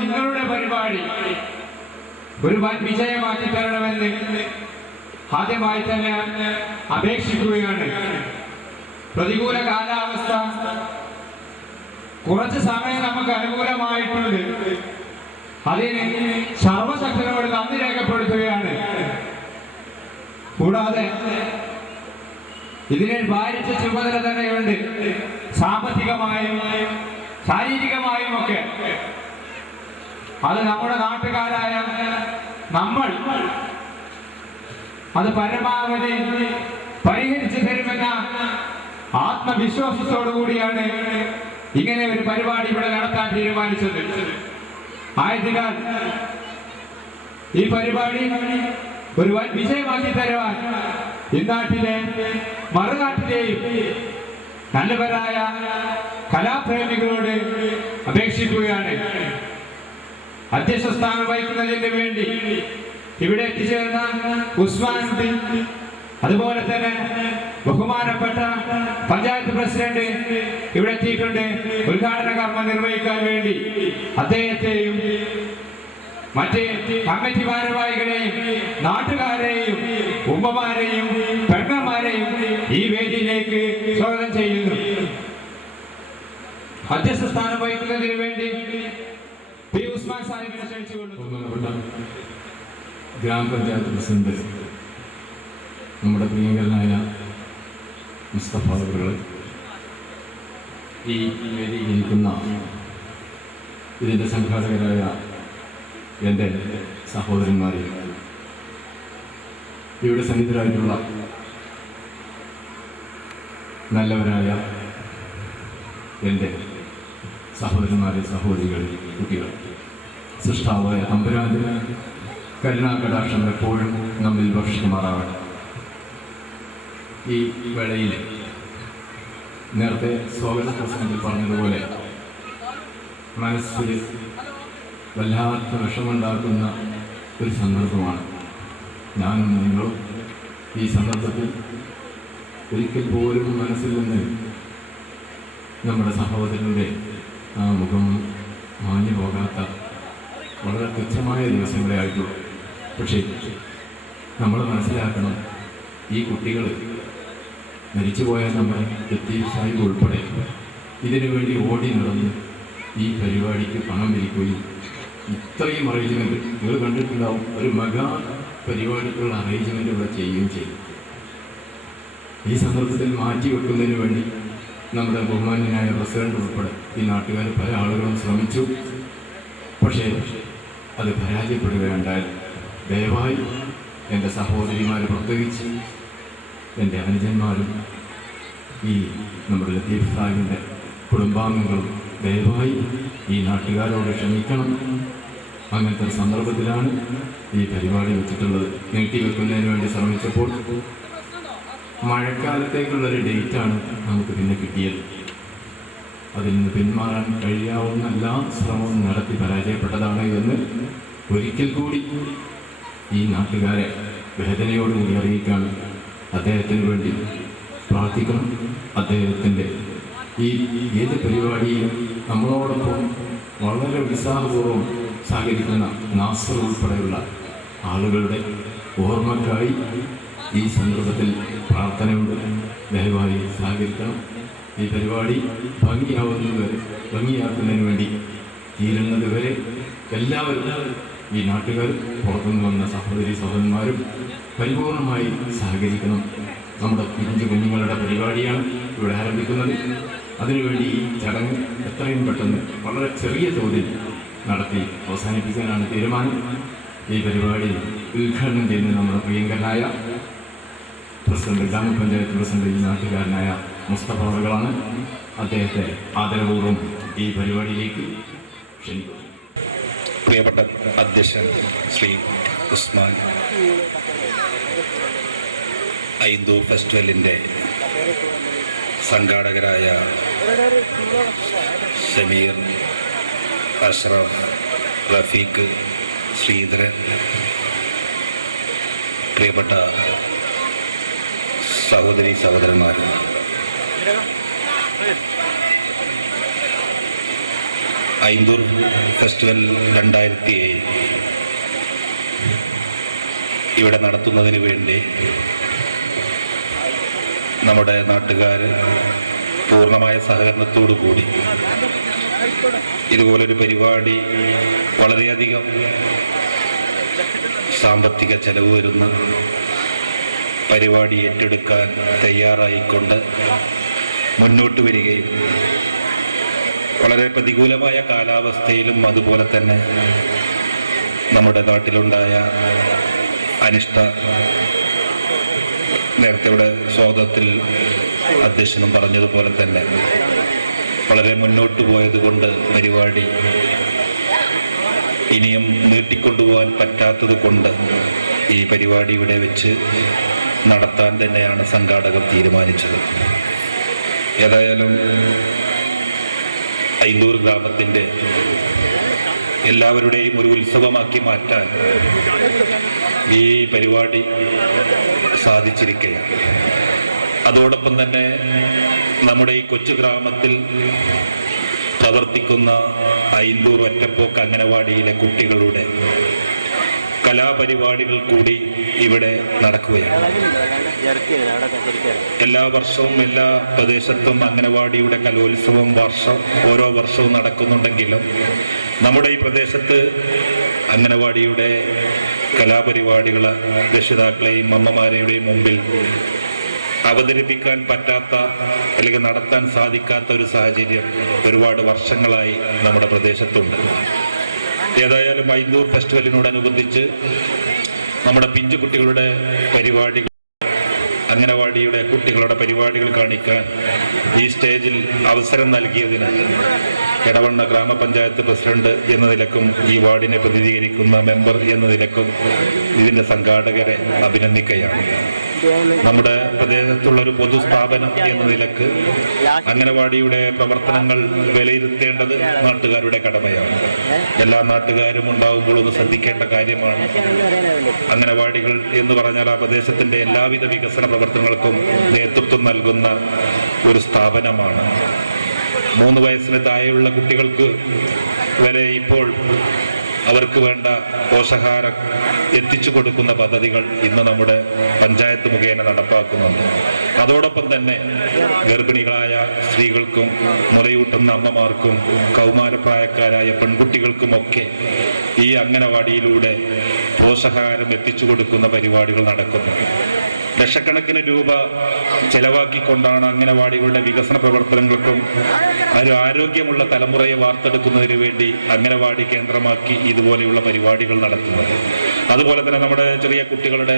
നിങ്ങളുടെ പരിപാടി ഒരു വൻ വിജയമാക്കി തരണമെന്ന് ആദ്യമായി തന്നെ അപേക്ഷിക്കുകയാണ്. പ്രതികൂല കാലാവസ്ഥ കുറച്ച് സമയം നമുക്ക് അനുകൂലമായിട്ടുണ്ട്. അതിന് സർവശക്തനോട് നന്ദി രേഖപ്പെടുത്തുകയാണ്. കൂടാതെ ഇതിനെ ഭാരിച്ച ചുമതല തന്നെയുണ്ട്. സാമ്പത്തികമായും ശാരീരികമായും ഒക്കെ അത് നമ്മുടെ നാട്ടുകാരായ നമ്മൾ അത് പരമാവധി പരിഹരിച്ചു തരുമെന്ന ആത്മവിശ്വാസത്തോടു കൂടിയാണ് ഇങ്ങനെ ഒരു പരിപാടി ഇവിടെ നടത്താൻ തീരുമാനിച്ചത്. ആയതിനാൽ ഈ പരിപാടി ഒരു വൻ വിജയമാക്കി തരുവാൻ ഇന്നാട്ടിലെ മറുനാട്ടിലെയും നല്ലവരായ കലാപ്രേമികളോട് അപേക്ഷിക്കുകയാണ്. അധ്യക്ഷ സ്ഥാനം വഹിക്കുന്നതിന് വേണ്ടി ഇവിടെ എത്തിച്ചേർന്ന ഉസ്മാൻ, അതുപോലെ തന്നെ ബഹുമാനപ്പെട്ട പഞ്ചായത്ത് പ്രസിഡന്റ് ഇവിടെ എത്തിയിട്ടുണ്ട്. ഉദ്ഘാടന കർമ്മം നിർവഹിക്കാൻ വേണ്ടി അദ്ദേഹത്തെയും മറ്റ് കമ്മിറ്റി ഭാരവാഹികളെയും നാട്ടുകാരെയും ഉമ്മമാരെയും പെണ്ണന്മാരെയും ഈ വേദിയിലേക്ക് സ്വാഗതം ചെയ്യുന്നു. അധ്യക്ഷ സ്ഥാനം വഹിക്കുന്നതിന് വേണ്ടി പി ഉസ്മാൻ സാഹിബിനെ ക്ഷണിച്ചുകൊള്ളുന്നു. ഗ്രാമപഞ്ചായത്ത് പ്രസിഡന്റ് നമ്മുടെ പ്രിയങ്കരനായ മുസ്തഫ അവറുകൾ, ഈ വേദിയിൽ ഇരിക്കുന്ന ഇതിൻ്റെ സംഘാടകരായ എൻ്റെ സഹോദരന്മാരെ, ഇവിടെ സന്നിധരായിട്ടുള്ള നല്ലവരായ എൻ്റെ സഹോദരന്മാരെ, സഹോദരികൾ, കുട്ടികൾ, സൃഷ്ടാവായ തമ്പുരാന്റെ കരുണാകടാക്ഷം എപ്പോഴും നമ്മിൽ വർഷിക്കുമാറാവട്ടെ. ഈ വേളയിൽ നേരത്തെ സ്വാഗത പ്രസംഗത്തിൽ പറഞ്ഞതുപോലെ മനസ്സിൽ വല്ലാത്ത വിഷമുണ്ടാക്കുന്ന ഒരു സന്ദർഭമാണ്. ഞാനും നിങ്ങളും ഈ സന്ദർഭത്തിൽ ഒരിക്കൽ പോലും മനസ്സിൽ നിന്ന് നമ്മുടെ സഹോദരൻ്റെ ആ മുഖം മാഞ്ഞു പോകാത്ത വളരെ തുച്ഛമായ ദിവസങ്ങളെ ആയിട്ടുള്ളൂ. പക്ഷേ നമ്മൾ മനസ്സിലാക്കണം, ഈ കുട്ടികൾ മരിച്ചുപോയ നമ്മുടെ ലത്തീഫ് സാഹിബ് ഉൾപ്പെടെ ഇതിനു വേണ്ടി ഓടി നടന്ന് ഈ പരിപാടിക്ക് പണം വിരിക്കുകയും ഇത്രയും അറേഞ്ച്മെൻറ്റ് നിങ്ങൾ കണ്ടിട്ടുണ്ടാവും. ഒരു മെഗാ പരിപാടിക്കുള്ള അറേഞ്ച്മെൻറ്റ് ഇവിടെ ചെയ്യുകയും ചെയ്യും. ഈ സന്ദർഭത്തിൽ മാറ്റിവെക്കുന്നതിന് വേണ്ടി നമ്മുടെ ബഹുമാന്യനായ പ്രസിഡന്റ് ഉൾപ്പെടെ ഈ നാട്ടുകാർ പല ആളുകളും ശ്രമിച്ചു. പക്ഷേ അത് പരാജയപ്പെടുകയുണ്ടായത്. ദയവായി എൻ്റെ സഹോദരിമാർ, പ്രത്യേകിച്ച് എൻ്റെ അനുജന്മാരും ഈ നമ്മുടെ ലത്തീഫ് സാഹിബിൻ്റെ കുടുംബാംഗങ്ങളും ദയവായി ഈ നാട്ടുകാരോട് ക്ഷമിക്കണം. അങ്ങനത്തെ സന്ദർഭത്തിലാണ് ഈ പരിപാടി വെച്ചിട്ടുള്ളത്. നീട്ടിവെക്കുന്നതിന് വേണ്ടി ശ്രമിച്ചപ്പോൾ മഴക്കാലത്തേക്കുള്ളൊരു ഡേറ്റാണ് നമുക്ക് പിന്നെ കിട്ടിയത്. അതിൽ നിന്ന് പിന്മാറാൻ കഴിയാവുന്ന എല്ലാ ശ്രമവും നടത്തി പരാജയപ്പെട്ടതാണ് എന്ന് ഒരിക്കൽ കൂടി ഈ നാട്ടുകാരെ വേദനയോടുകൂടി അറിയിക്കാണ്. അദ്ദേഹത്തിന് വേണ്ടി പ്രാർത്ഥിക്കണം. അദ്ദേഹത്തിൻ്റെ ഈ ഏത് പരിപാടിയും നമ്മളോടൊപ്പം വളരെ ഉത്സാഹപൂർവ്വം സഹകരിക്കുന്ന നാസർ ഉൾപ്പെടെയുള്ള ആളുകളുടെ ഓർമ്മക്കായി ഈ സന്ദർഭത്തിൽ പ്രാർത്ഥനയുണ്ട്. ദയവായി സഹകരിക്കണം. ഈ പരിപാടി ഭംഗിയാക്കുന്നതിന് വേണ്ടി തീരുന്നത് വരെ എല്ലാവരും ഈ നാട്ടുകാർ, പുറത്തുനിന്ന് വന്ന സഹോദരി സഹോദരന്മാരും പരിപൂർണമായി സഹകരിക്കണം. നമ്മുടെ പിഞ്ചു കുഞ്ഞുങ്ങളുടെ പരിപാടിയാണ് ഇവിടെ ആരംഭിക്കുന്നത്. അതിനുവേണ്ടി ഈ ചടങ്ങ് എത്രയും പെട്ടെന്ന് വളരെ ചെറിയ തോതിൽ നടത്തി അവസാനിപ്പിക്കാനാണ് തീരുമാനം. ഈ പരിപാടി ഉദ്ഘാടനം ചെയ്യുന്ന നമ്മുടെ പ്രിയങ്കരനായ പ്രസിഡന്റ്, ഗ്രാമപഞ്ചായത്ത് പ്രസിഡന്റ്, ഈ നാട്ടുകാരനായ മുസ്തഫ അവറുകളാണ്. അദ്ദേഹത്തെ ആദരപൂർവ്വം ഈ പരിപാടിയിലേക്ക് ക്ഷണിക്കുന്നു. പ്രിയപ്പെട്ട അധ്യക്ഷൻ ശ്രീ ഉസ്മാൻ, ഐന്ദു ഫെസ്റ്റിവലിൻ്റെ സംഘാടകരായ ഷമീർ, അഷ്റഫ്, റഫീഖ്, ശ്രീധരൻ, പ്രിയപ്പെട്ട സഹോദരി സഹോദരന്മാർ, ഐന്തൂർ ഫെസ്റ്റിവൽ 2007 ഇവിടെ നടത്തുന്നതിന് വേണ്ടി നമ്മുടെ നാട്ടുകാർ പൂർണ്ണമായ സഹകരണത്തോടു കൂടി ഇതുപോലൊരു പരിപാടി വളരെയധികം സാമ്പത്തിക ചെലവ് വരുന്ന പരിപാടി ഏറ്റെടുക്കാൻ തയ്യാറായിക്കൊണ്ട് മുന്നോട്ട് വരികയും വളരെ പ്രതികൂലമായ കാലാവസ്ഥയിലും അതുപോലെ തന്നെ നമ്മുടെ നാട്ടിലുണ്ടായ അനിഷ്ട നേരത്തെ ഇവിടെ സ്വാഗതത്തിൽ അധ്യക്ഷനും പറഞ്ഞതുപോലെ തന്നെ വളരെ മുന്നോട്ട് പോയത് കൊണ്ട് പരിപാടി ഇനിയും നീട്ടിക്കൊണ്ടുപോകാൻ പറ്റാത്തത് കൊണ്ട് ഈ പരിപാടി ഇവിടെ വെച്ച് നടത്താൻ തന്നെയാണ് സംഘാടകർ തീരുമാനിച്ചത്. ഏതായാലും ഐന്തൂർ ഗ്രാമത്തിൻ്റെ എല്ലാവരുടെയും ഒരു ഉത്സവമാക്കി മാറ്റാൻ ഈ പരിപാടി സാധിച്ചിരിക്കുകയാണ്. അതോടൊപ്പം തന്നെ നമ്മുടെ ഈ കൊച്ചു ഗ്രാമത്തിൽ പ്രവർത്തിക്കുന്ന ഐന്തൂർ ഒറ്റപ്പോക്ക് അംഗനവാടിയിലെ കുട്ടികളുടെ കലാപരിപാടികൾ കൂടി ഇവിടെ നടക്കുകയാണ്. എല്ലാ വർഷവും എല്ലാ പ്രദേശത്തും അംഗനവാടിയുടെ കലോത്സവം ഓരോ വർഷവും നടക്കുന്നുണ്ടെങ്കിലും നമ്മുടെ ഈ പ്രദേശത്ത് അംഗനവാടിയുടെ കലാപരിപാടികൾ രക്ഷിതാക്കളെയും അമ്മമാരെയും മുമ്പിൽ അവതരിപ്പിക്കാൻ പറ്റാത്ത അല്ലെങ്കിൽ നടത്താൻ സാധിക്കാത്ത ഒരു സാഹചര്യം ഒരുപാട് വർഷങ്ങളായി നമ്മുടെ പ്രദേശത്തുണ്ട്. ഏതായാലും ഐന്തൂർ ഫെസ്റ്റിവലിനോടനുബന്ധിച്ച് നമ്മുടെ പിഞ്ചു കുട്ടികളുടെ പരിപാടികൾ, അംഗനവാടിയുടെ കുട്ടികളുടെ പരിപാടികൾ കാണിക്കാൻ ഈ സ്റ്റേജിൽ അവസരം നൽകിയതിന് എടവണ്ണ ഗ്രാമപഞ്ചായത്ത് പ്രസിഡന്റ് എന്ന നിലക്കും ഈ വാർഡിനെ പ്രതിനിധീകരിക്കുന്ന മെമ്പർ എന്ന നിലക്കും ഇതിന്റെ സംഘാടകരെ അഭിനന്ദിക്കുകയാണ്. നമ്മുടെ പ്രദേശത്തുള്ള ഒരു പൊതുസ്ഥാപനം എന്ന നിലക്ക് അംഗനവാടിയുടെ പ്രവർത്തനങ്ങൾ വിലയിരുത്തേണ്ടത് നാട്ടുകാരുടെ കടമയാണ്. എല്ലാ നാട്ടുകാരും ഉണ്ടാകുമ്പോൾ ഒന്ന് ശ്രദ്ധിക്കേണ്ട കാര്യമാണ്. അംഗനവാടികൾ എന്ന് പറഞ്ഞാൽ ആ പ്രദേശത്തിന്റെ എല്ലാവിധ വികസന പ്രവർത്തനങ്ങൾക്കും നേതൃത്വം നൽകുന്ന ഒരു സ്ഥാപനമാണ്. 3 വയസ്സിന് താഴെയുള്ള കുട്ടികൾക്ക് വരെ ഇപ്പോൾ അവർക്ക് വേണ്ട പോഷകാഹാരം എത്തിച്ചു കൊടുക്കുന്ന പദ്ധതികൾ ഇന്ന് നമ്മുടെ പഞ്ചായത്ത് മുഖേന നടപ്പാക്കുന്നുണ്ട്. അതോടൊപ്പം തന്നെ ഗർഭിണികളായ സ്ത്രീകൾക്കും മുലയൂട്ടുന്ന അമ്മമാർക്കും കൗമാരപ്രായക്കാരായ പെൺകുട്ടികൾക്കുമൊക്കെ ഈ അംഗനവാടിയിലൂടെ പോഷകാഹാരം എത്തിച്ചു കൊടുക്കുന്ന പരിപാടികൾ നടക്കുന്നു. ലക്ഷക്കണക്കിന് രൂപ ചെലവാക്കിക്കൊണ്ടാണ് അംഗനവാടികളുടെ വികസന പ്രവർത്തനങ്ങൾക്കും ഒരു ആരോഗ്യമുള്ള തലമുറയെ വാർത്തെടുക്കുന്നതിന് വേണ്ടി അംഗനവാടി കേന്ദ്രമാക്കി ഇതുപോലെയുള്ള പരിപാടികൾ നടത്തുന്നത്. അതുപോലെ തന്നെ നമ്മുടെ ചെറിയ കുട്ടികളുടെ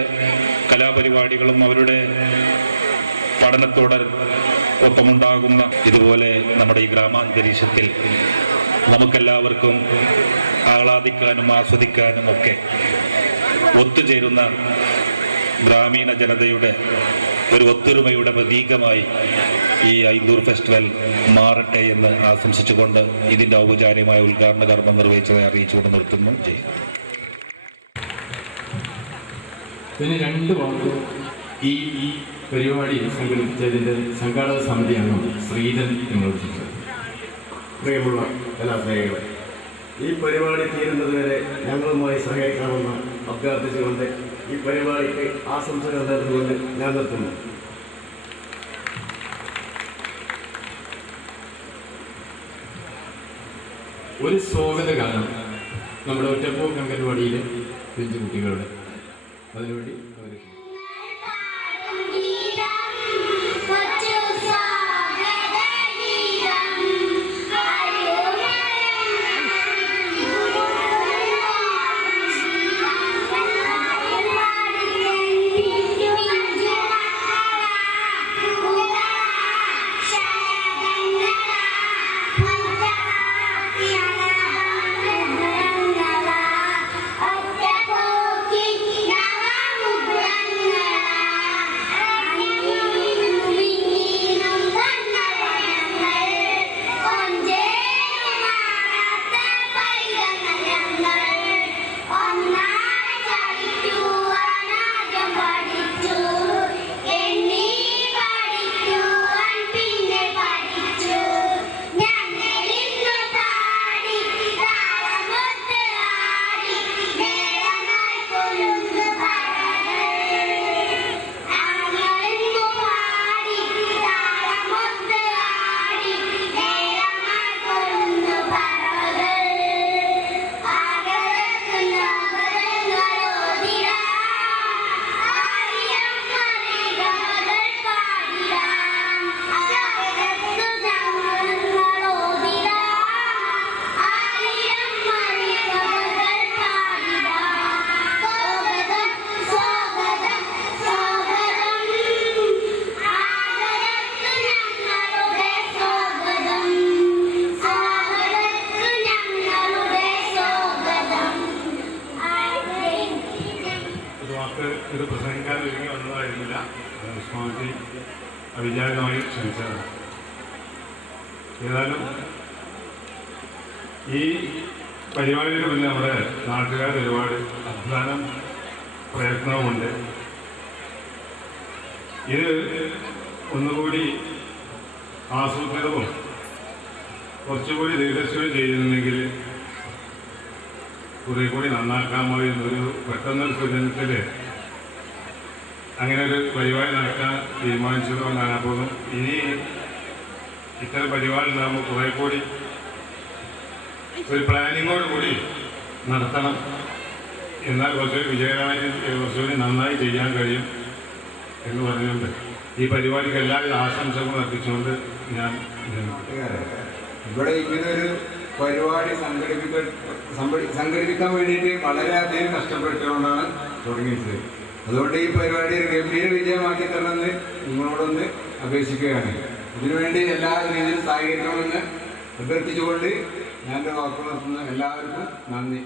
കലാപരിപാടികളും അവരുടെ പഠനത്തോട് ഒപ്പമുണ്ടാകുന്ന ഇതുപോലെ നമ്മുടെ ഈ ഗ്രാമാന്തരീക്ഷത്തിൽ നമുക്കെല്ലാവർക്കും ആഹ്ലാദിക്കാനും ആസ്വദിക്കാനും ഒക്കെ ഒത്തുചേരുന്ന ഗ്രാമീണ ജനതയുടെ ഒരു ഒത്തൊരുമയുടെ പ്രതീകമായി ഈ ഐന്തൂർ ഫെസ്റ്റിവൽ മാറട്ടെ എന്ന് ആശംസിച്ചുകൊണ്ട് ഇതിന്റെ ഔപചാരികമായ ഉദ്ഘാടന കർമ്മം നിർവഹിച്ചതായി അറിയിച്ചുകൊണ്ട് നിർത്തുന്നു. ജയ്. പിന്നെ 2 വാക്ക് ഈ പരിപാടി സംഘടിപ്പിച്ചതിൻ്റെ സംഘാടക സമിതിയാണ് ശ്രീധരൻ എന്നോട് ചോദിച്ചത്. പ്രിയമുള്ള കലാസ്നേഹികളെ, ഈ പരിപാടി തീരുന്നതുവരെ ഞങ്ങളുമായി സഹകരിക്കണമെന്ന് അഭ്യർത്ഥിച്ചുകൊണ്ട് ഈ പരിപാടിക്ക് ആശംസകൾ നേർന്നുകൊണ്ട് ഞാൻ നിർത്തുന്നു. ഒരു സ്വാഗതഗാനം നമ്മുടെ ഒറ്റപ്പോക്ക് അംഗൻവാടിയിലെ പിഞ്ചു കുട്ടികളുടെ അതിനുവേണ്ടി ഒറ്റപ്പോക്കി നവമുദ്ര അവിചാരിതമായി ക്ഷണിച്ചതാണ്. ഏതായാലും ഈ പരിപാടിയിൽ പിന്നെ നമ്മുടെ നാട്ടുകാർ ഒരുപാട് അധ്വാനം പ്രയത്നവുമുണ്ട്. ഇത് ഒന്നുകൂടി ആസൂത്രിതവും കുറച്ചുകൂടി ദീർഘശ്വരം ചെയ്യുന്നെങ്കിൽ കുറെ കൂടി നന്നാക്കാമോ എന്നൊരു പെട്ടെന്നൊരു സുജനത്തിൽ അങ്ങനെ ഒരു പരിപാടി നടത്താൻ തീരുമാനിച്ചതുകൊണ്ടാണ്. അപ്പോൾ ഇനി ഇത്തരം പരിപാടി ഉണ്ടാകുമ്പോൾ കുറെ കൂടി ഒരു പ്ലാനിങ്ങോട് കൂടി നടത്തണം. എന്നാൽ കുറച്ചുകൂടി വിജയകരമായി കുറച്ചുകൂടി നന്നായി ചെയ്യാൻ കഴിയും എന്ന് പറഞ്ഞുകൊണ്ട് ഈ പരിപാടിക്ക് എല്ലാവിധ ആശംസകളും അർപ്പിച്ചുകൊണ്ട് ഞാൻ ഇവിടെ ഇങ്ങനൊരു പരിപാടി സംഘടിപ്പിക്കാൻ വേണ്ടിയിട്ട് വളരെയധികം കഷ്ടപ്പെട്ടുകൊണ്ടാണ് തുടങ്ങിയത്. അതുകൊണ്ട് ഈ പരിപാടി ഗംഭീര വിജയമാക്കി തരണമെന്ന് നിങ്ങളോടൊന്ന് അപേക്ഷിക്കുകയാണ്. ഇതിനുവേണ്ടി എല്ലാ രീതിയിലും സഹകരിക്കണമെന്ന് അഭ്യർത്ഥിച്ചുകൊണ്ട് ഞാൻ എൻ്റെ വാക്കുകൾ നിർത്തുന്ന എല്ലാവർക്കും നന്ദി.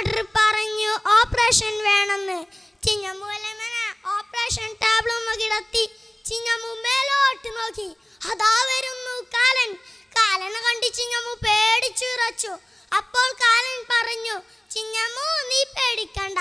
ഡോക്ടർ പറഞ്ഞു ഓപ്പറേഷൻ വേണമെന്ന്. ചിങ്ങമ്മൂലമ്മനെ ഓപ്പറേഷൻ ടേബിളും കിടത്തി. ചിങ്ങമ്മു മേലോട്ട് നോക്കി. അതാ വരുന്നു കാലൻ. കാലനെ കണ്ട് ചിങ്ങമ്മു പേടിച്ചുറച്ചു. അപ്പോൾ കാലൻ പറഞ്ഞു, ചിങ്ങമ്മു നീ പേടിക്കണ്ട,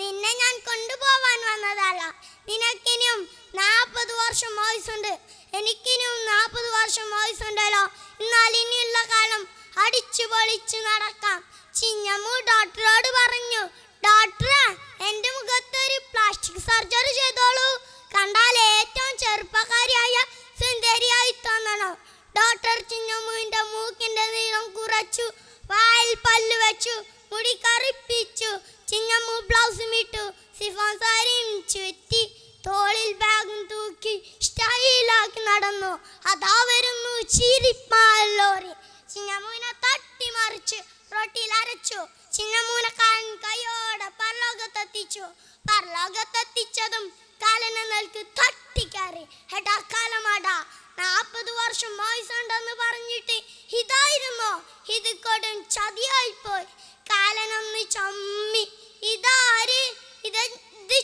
നിന്നെ ഞാൻ കൊണ്ടുപോവാൻ വന്നതല്ല. നിനക്കിനും 40 വർഷം ആയുസുണ്ട്, എനിക്കിനും 40 വർഷം ആയുസുണ്ടല്ലോ. എന്നാൽ ഇനിയുള്ള കാലം അടിച്ചു പൊളിച്ചു നടക്കാം. ചിങ്ങമ്മു ഡോക്ടറോട് പറഞ്ഞു, ഡോക്ടറെ എൻ്റെ മുഖത്തൊരു പ്ലാസ്റ്റിക് സർജറി ചെയ്തോളൂ, കണ്ടാൽ ഏറ്റവും ചെറുപ്പക്കാരിയായ സുന്ദരിയായി തോന്നണം. ഡോക്ടർ ചിങ്ങമ്മുവിൻ്റെ മൂക്കിൻ്റെ നീളം കുറച്ചു, വായിൽ പല്ല് വെച്ചു, മുടി കറുപ്പിച്ചു. ചിങ്ങമ്മു ബ്ലൗസും ഇട്ടു, സിഫോൺ സാരിയും ചുറ്റി, തോളിൽ ബാഗും തൂക്കി സ്റ്റൈലാക്കി നടന്നു. അതാ വരുന്നു ചിരിപ്പാൽ ലോറി. ചിങ്ങമ്മുവിനെ തട്ടിമറിച്ച് റൊട്ടിയിൽ അരച്ചു. ചിങ്ങമ്മൂനെ കാലൻ കൈയോടെ പരലോകത്തെത്തിച്ചു. പരലോകത്തെത്തിച്ചതും കാലനെ നൽകി തട്ടിക്കയറി. ഹെടാ കാലമാടാ, 40 വർഷം ആയുസുണ്ടെന്ന് പറഞ്ഞിട്ട് ഇതായിരുന്നോ? ഇത് കൊടും ചതിയായിപ്പോയി. കാലനൊന്ന് ചമ്മി. ഇതാര്? ഇത്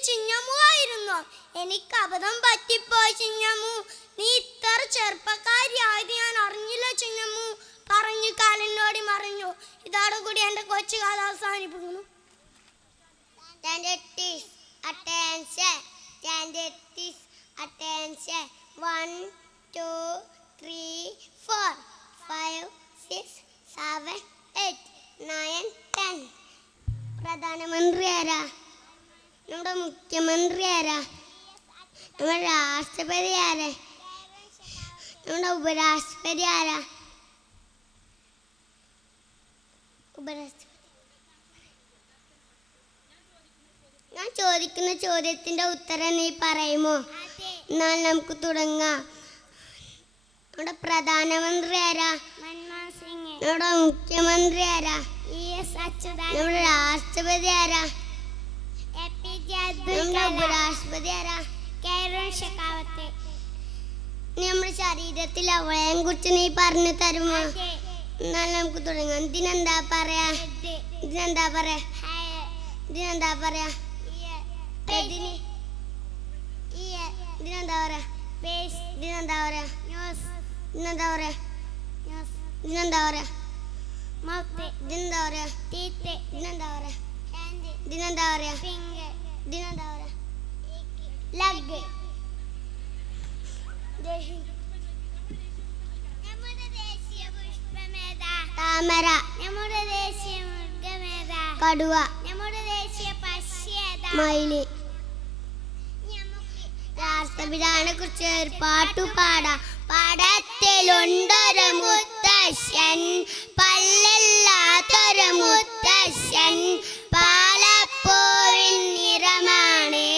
ചിങ്ങമ്മു ആയിരുന്നോ? എനിക്ക് അബദ്ധം പറ്റിപ്പോയി ചിങ്ങമ്മു, നീ ഇത്ര ചെറുപ്പക്കാരിയായത് ഞാൻ അറിഞ്ഞില്ല ചിങ്ങമ്മു പറഞ്ഞു കാലനോടി മറിഞ്ഞു. ഇതോടുകൂടി എൻ്റെ കൊച്ചു കഥ അവസാനിപ്പിക്കുന്നു. Attention. 1, 2, 3, 4, 5, 6, 7, 8, 9, 10. പ്രധാനമന്ത്രി ആരാ? നമ്മുടെ മുഖ്യമന്ത്രി ആരാ? നമ്മുടെ രാഷ്ട്രപതി ആരാ? നമ്മുടെ ഉപരാഷ്ട്രപതി ആരാ? ഞാൻ ചോദിക്കുന്ന ചോദ്യത്തിന്റെ ഉത്തരം നീ പറയുമോ? എന്നാൽ നമുക്ക് തുടങ്ങാം. നമ്മുടെ പ്രധാനമന്ത്രി ആരാ? നമ്മുടെ മുഖ്യമന്ത്രി ആരാ? നമ്മുടെ രാഷ്ട്രപതി ആരാ? നമ്മുടെ ഉപരാഷ്ട്രപതി ആരാ? നമ്മുടെ ശരീരത്തിൽ അവളെയും കുറിച്ച് നീ പറഞ്ഞു തരുമോ? എന്നാൽ നമുക്ക് തുടങ്ങാം. ഇതിനെന്താ പറയാ? ഇതിനെന്താ പറയാ? ഇതിനെന്താ പറയാ? ഇതിനെന്താ പറയാ? ഇതിനെന്താ പറയാ? ഇതിനെന്താ പറയാ? ഇതിനെന്താ പറയാ? ഇതിനെന്താ പറയാ? ഇതിനെന്താ പറയാ? ഇതിനെന്താ പറയാ? ഇതിനെന്താ പറയാ? ലഗ്. താമര. നമ്മുടെ ദേശീയ മൃഗമേതാ? കടുവ. നമ്മുടെ ദേശീയ പക്ഷി ഏതാ? മയില്. രാഷ്ട്രപിതാവിനെ കുറിച്ച് ഒരു പാട്ടു പാടാം. പടത്തിലുണ്ടൊരു മുത്തശ്ശൻ, പല്ലില്ലാത്തൊരു മുത്തശ്ശൻ, പാലപ്പൂവിൻ നിറമാണ്,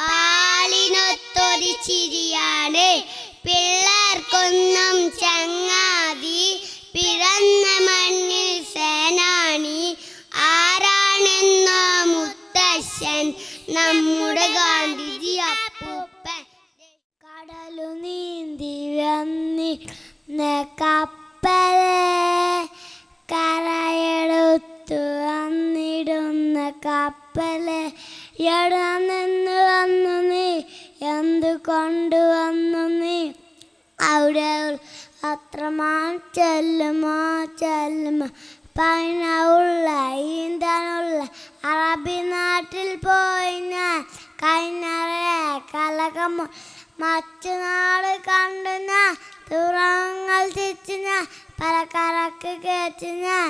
പാലിനൊത്തൊരു ചിരിയാണ്, പിള്ളേർക്കൊന്നും ചങ്ങാതി, പിറന്ന മണ്ണിൽ സേനാനി, ആരാണെന്നോ മുത്തശ്ശൻ, നമ്മുടെ ഗാന്ധിജി അപ്പൂപ്പൻ. കടലു നീന്തി വന്നിരുന്ന കപ്പല്, കരയെടുത്തു വന്നിടുന്ന കപ്പല്, എവിടെ നിന്ന് വന്നു നീ, എന്തു കൊണ്ടുവന്നു നീ, അവിടെ അത്രമാൻ ചെല്ലുമോ ചെല്ലുമോ, പൈനുള്ള ഈന്തനുള്ള അറബി നാട്ടിൽ പോയി ഞാൻ, കൈനറയെ കലകമോ മറ്റു നാട് കണ്ടു ഞാൻ, തുറങ്ങൾ തിരിച്ചു ഞാൻ, പല കരക്ക് കയറ്റി ഞാൻ,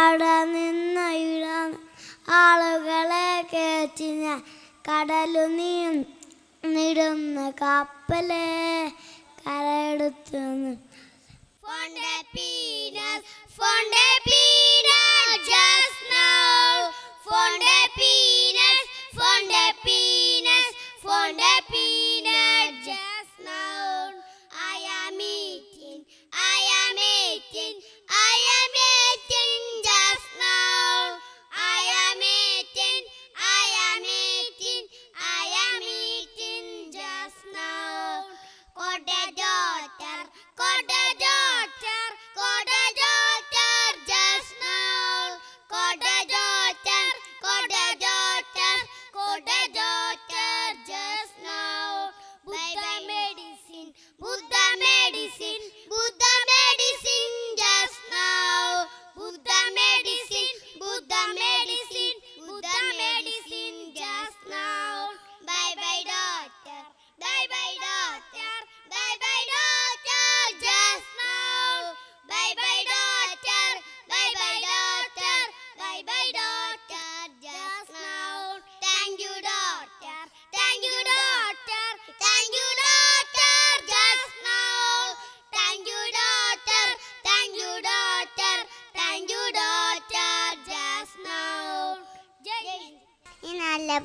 അവിടെ നിന്ന് ഇവിടെ ആളുകളെ കയറ്റി ഞാൻ, കടലു നീടുന്ന കപ്പല്, കരയെടുത്തു. Just now, found a peanut, found a peanut, found a peanut just now. I am eating, I am eating, I am eating just now. I am eating, I am eating, I am eating just now. Got a daughter, got a daughter, got a daughter just now. Got a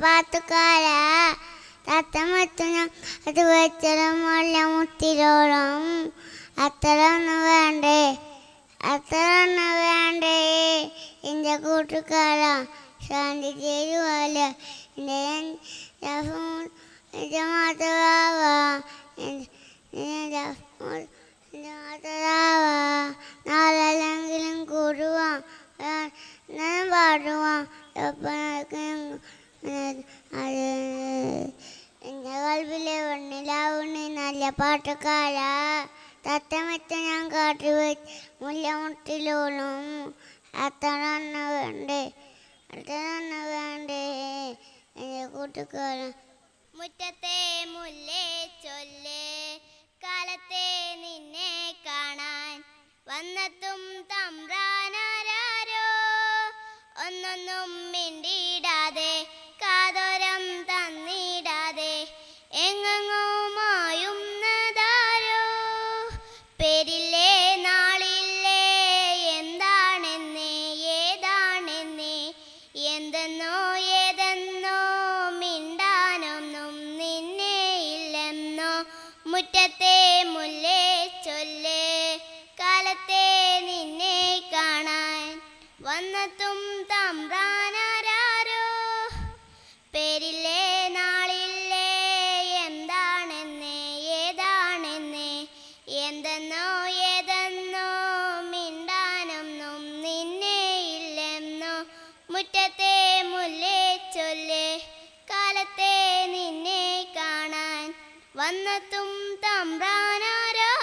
പാട്ടുകാരാ തത്തമത്തുന്ന അത് വെച്ചലും മുല്ല മുത്തിലോളം അത്ര ഒന്ന് വേണ്ടേ എൻ്റെ കൂട്ടുകാരാ ശാന്തി ചേരുവല്ല എൻ്റെ മാതാവാ നാളെങ്കിലും കൂടുവാൻ ഞാൻ പാടുവാൻ എൻ്റെ കൽവിലെ വെണ്ണിലാവുണ്ണി നല്ല പാട്ടുകാരാ തത്തമെത്ത ഞാൻ കാട്ടി വെച്ച് മുല്ലമുട്ടിലോളും അത്ര വേണ്ടേ എൻ്റെ കൂട്ടുകാരൻ മുറ്റത്തെ മുല്ലേ ചൊല്ലേ കാലത്തെ നിന്നെ കാണാൻ വന്നെത്തും തമ്പ്രാനാരോ ഒന്നൊന്നും മിണ്ടിടാതെ കാതോരം തന്നിടാതെ എങ്ങുമായുന്നതാരോ പേരില്ലേ നാളില്ലേ എന്താണെന്നേ ഏതാണെന്നേ എന്തെന്നോ ഏതെന്നോ മിണ്ടാനൊന്നും നിന്നെ ഇല്ലെന്നോ മുറ്റത്തെ മുല്ലേ ചൊല്ലേ കാലത്തെ നിന്നെ കാണാൻ വന്നെത്തും തമ്പ്രാനാരോ പേരില്ലേ നാളില്ലേ എന്താണെന്നേ ഏതാണെന്നേ എന്തെന്നോ ഏതെന്നോ മിണ്ടാനൊന്നും നിന്നെ ഇല്ലെന്നോ മുറ്റത്തെ മുല്ലേ ചൊല്ലേ കാലത്തെ നിന്നെ കാണാൻ വന്നെത്തും തമ്പ്രാനാരോ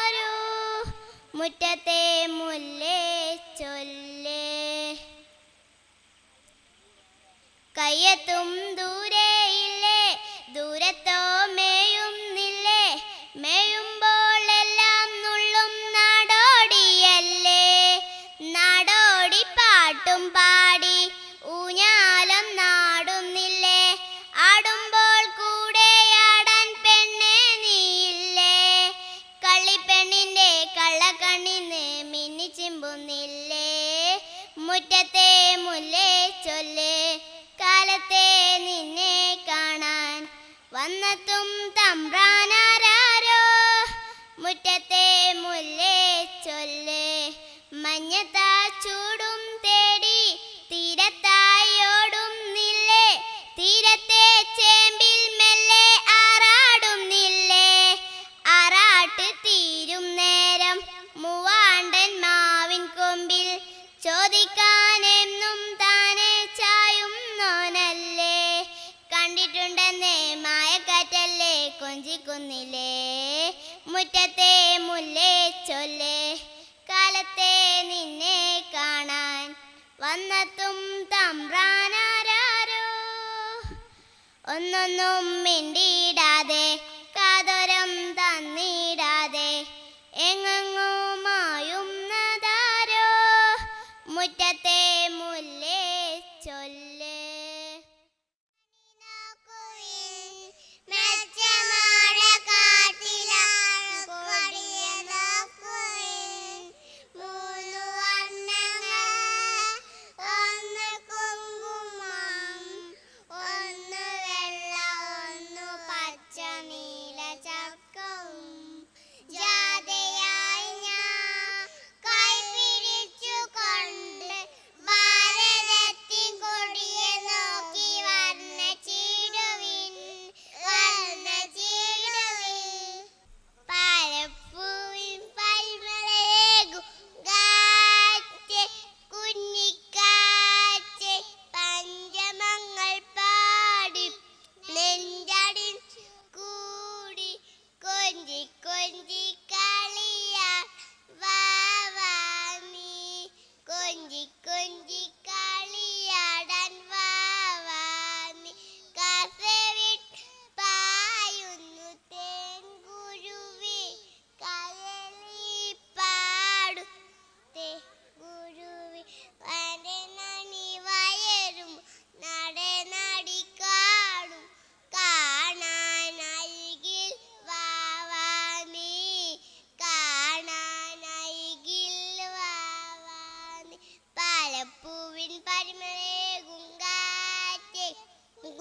മുറ്റത്തെ മുല്ലേ ചൊല്ലേ കയ്യെത്തും ദൂരെയില്ലേ ദൂരത്തോ മേയുന്നില്ലേ മേയുമ്പോൾ എല്ലാം നുള്ളും നാടോടിയല്ലേ നാടോടി പാട്ടും പാടി ഊഞ്ഞാലം നാടുന്നില്ലേ ആടുമ്പോൾ കൂടെ ആടാൻ പെണ്ണെ നീയില്ലേ കള്ളിപ്പെണ്ണിൻ്റെ കള്ളക്കണ്ണിന്ന് മിന്നി ചിമ്പുന്നില്ലേ മുറ്റത്തെ മുല്ലേ ചൊല്ലേ കാലത്തെ നിന്നെ കാണാൻ വന്നെത്തും തമ്പ്രാനാരോ മുറ്റത്തെ മുല്ലേ ചൊല്ലേ മഞ്ഞത്താ ചൂടും തേടി തീരത്തായി ഓടുന്നില്ലേ തീരത്തെ ചേമ്പിൽ മെല്ലെ ആറാടുന്നില്ലേ ആറാട്ട് തീരും നേരം മൂവാണ്ടൻ മാവിൻ കൊമ്പിൽ ചോദിക്കാനെന്നും താനെ ചായുന്നോനല്ലേ കണ്ടിട്ടുണ്ടെന്നേ മായക്കാറ്റല്ലേ കൊഞ്ചിക്കുന്നില്ലേ മുറ്റത്തെ മുല്ലേ ചൊല്ലേ കാലത്തെ നിന്നെ കാണാൻ വന്നെത്തും തമ്പ്രാനാരോ ഒന്നൊന്നും മിണ്ടിടാതെ കാതോരം തന്നിടാതെ എങ്ങുമായുന്നതാരോ മുറ്റത്തെ മുല്ലേ ചൊല്ലേ നീ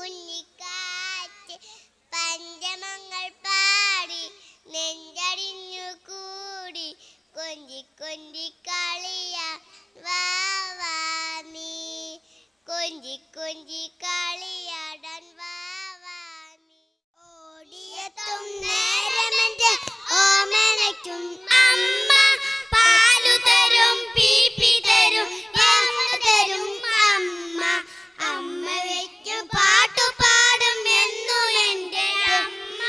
കുഞ്ഞിക്കാറ്റ് പഞ്ചമങ്ങൾ പാടി നെഞ്ചടിഞ്ഞു കൂടി കൊഞ്ചി കൊഞ്ചി കളിയാ വാ വാ നീ കൊഞ്ചി കൊഞ്ചി കളിയാടാൻ വാ വാ നീ ഓടിയെത്തും നേരമെന്റെ ഓമനയ്ക്കും അമ്മ പാലു തരും പീപ്പി തരും തരും അമ്മ അമ്മ വെക്കും പാട്ടുപാടും എന്നും എൻ്റെ അമ്മ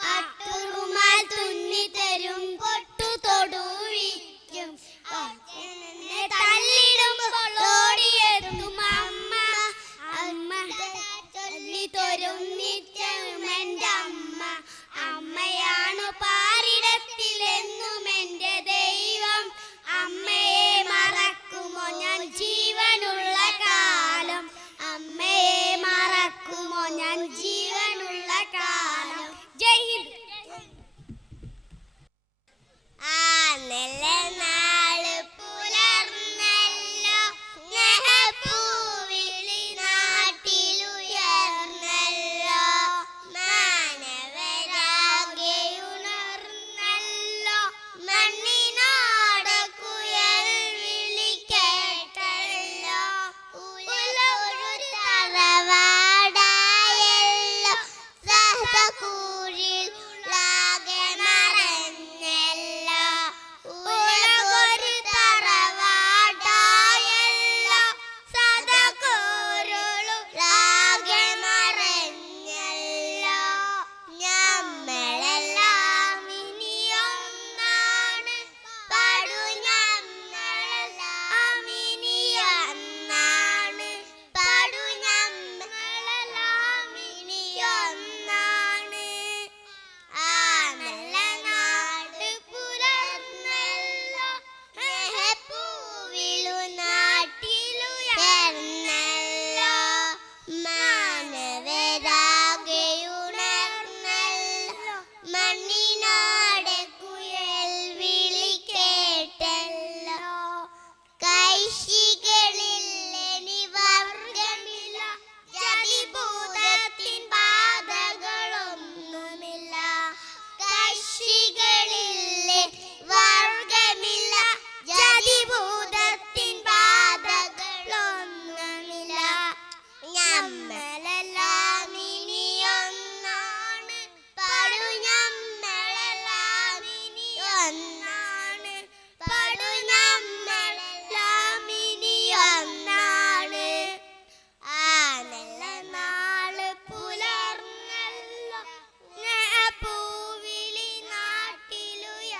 പട്ടുറുമാൽ തുന്നി തരും പൊട്ടു തൊടുവിക്കും അച്ഛനെ തല്ലിടുമ്പോൾ ഓടിയെത്തും അമ്മ അമ്മ ചൊല്ലി തരും നിത്യവും എൻ്റെ അമ്മ അമ്മയാണ് പാരിടത്തിലെന്നും എൻ്റെ ദൈവം അമ്മയെ മറക്കുമോ ഞാൻ ജീവനുള്ള കാലം അമ്മയെ മറക്കുമോ ഞാൻ ജീവനുള്ള കാലം ജയ് ഹിന്ദ് ആ നല്ല നാള് പുലർന്നല്ലോ സ്നേഹപ്പൂവിളി നാട്ടിലുയർന്നല്ലോ മാനവരാകെ ഉണർന്നല്ലോ മണ്ണിനോട് കുയൽ വിളി കേട്ടല്ലോ ഉലൊരു തറവാടായല്ലോ സഹകൂഴിൽ ാകെ മറഞ്ഞല്ലോ ഉലകൊരു തറവാടായല്ലോ സദകൂരുളാകെ മറഞ്ഞല്ലോ ഞമ്മളെല്ലാം ഇനിയൊന്നാണ് പാടു ഞമ്മളെല്ലാം ഇനിയൊന്നാണ് പാടു ഞമ്മളെല്ലാം ഇനിയൊന്നാണ് ആ നല്ല നാട് പുലർന്നല്ലോ പൂവിളു നാട്ടിലുയർന്നല്ലോ മാനവരാകെ ഉണർന്നല്ലോ മണ്ണിനോട് കുയൽ വിളി കേട്ടല്ലോ കൈശികളില്ലെനി വർഗമില്ല ജതിഭൂതത്തിൻ ബാധകളൊന്നുമില്ല കൈശികളില്ലേ വർഗമില്ല ജതിഭൂതത്തിൻ ബാധകളൊന്നുമില്ല ഞമ്മളെല്ലാം ഇനിയൊന്നാണ് പാടു ഞമ്മളെല്ലാം ഇനിയൊന്നാണ് പാടു ഞമ്മളെല്ലാം ഇനിയൊന്നാണ് ആ നല്ല നാള് പുലർന്നല്ലോ പൂവിളി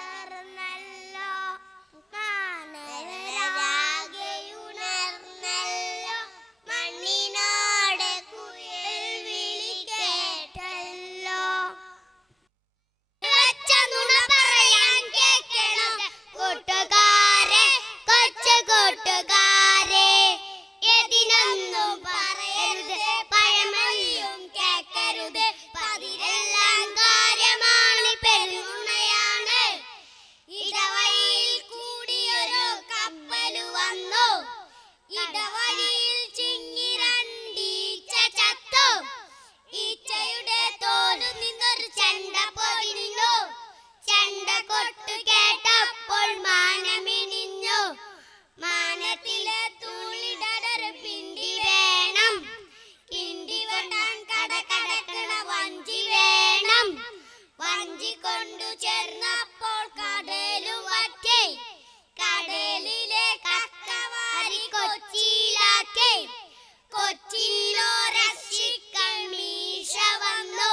നാട്ടിലുയർന്നല്ലോ മാനവരാകെ ഉണർന്നല്ലോ മണ്ണിനോട് കുയൽ വിളി കേട്ടല്ലോ വെച്ച നുണ പറയാൻ കേൾക്കണം കൂട്ടുകാരെ കൊച്ചു കൂട്ടുകാരെ എതിനൊന്നും പറയരുത് പഴമൊഴിയും കേൾക്കരുത് പതിരെല്ലാം കാര്യമാണ് പെരുന്നുണയാണ് ഇടവഴിയിൽ കൂടിയൊരു കപ്പല് വന്നു ഇടവഴിയിൽ ചിങ്ങി രണ്ടീച്ച ചത്തു ഈച്ചയുടെ തോല് നിന്നൊരു ചെണ്ട പൊതിഞ്ഞു ചെണ്ട കൊട്ടു കേട്ടപ്പോൾ മാനമിണിഞ്ഞു മാനത്തിലെ തുള്ളിടൊരു പിണ്ടി വേണം കിണ്ടി വെട്ടാൻ കടക്കടക്കണ വഞ്ചി വേണം വഞ്ചി കൊണ്ടു ചേർന്നപ്പോൾ കടലു വറ്റി കടലിലെ കക്കവാരി കൊച്ചിയിലാക്കി കൊച്ചിയിലോ രക്ഷിക്കാൻ മീശ വന്നു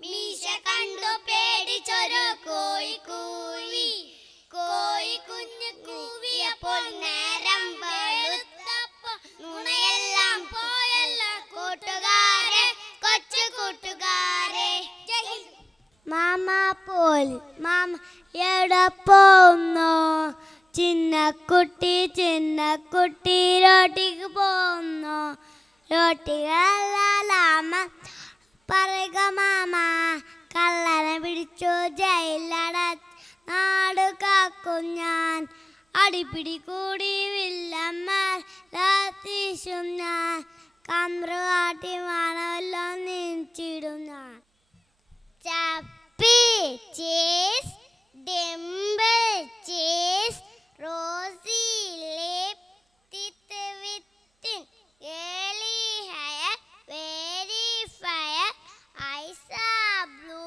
മീശ കണ്ടു പേടിച്ചൊരു കോഴി കൂവി കോഴി കുഞ്ഞു കൂവിയപ്പോൾ നേരം വെളുത്തപ്പോൾ നുണയെല്ലാം പോയല്ലോ കൂട്ടുകാരെ കൊച്ചു കൂട്ടുകാരെ മാമ പോൽ മാമ എവിടെ പോന്നോ ചിന്നക്കുട്ടി റോട്ടിക്ക് പോന്നോ റോട്ടികളാമ പറയുക മാമ കള്ളനെ പിടിച്ചു ജയിലട നാട് കാക്കും ഞാൻ അടിപിടി കൂടി വില്ലന്മാർ രാത്രിശും ഞാൻ കമ്പ്രവാട്ടി മാണവല്ലോ നിന്നിടും ഞാൻ. ചപ്പി chase Dimple chase Rossi lip തിത്ത് within ഏലി hair very fire ice R blue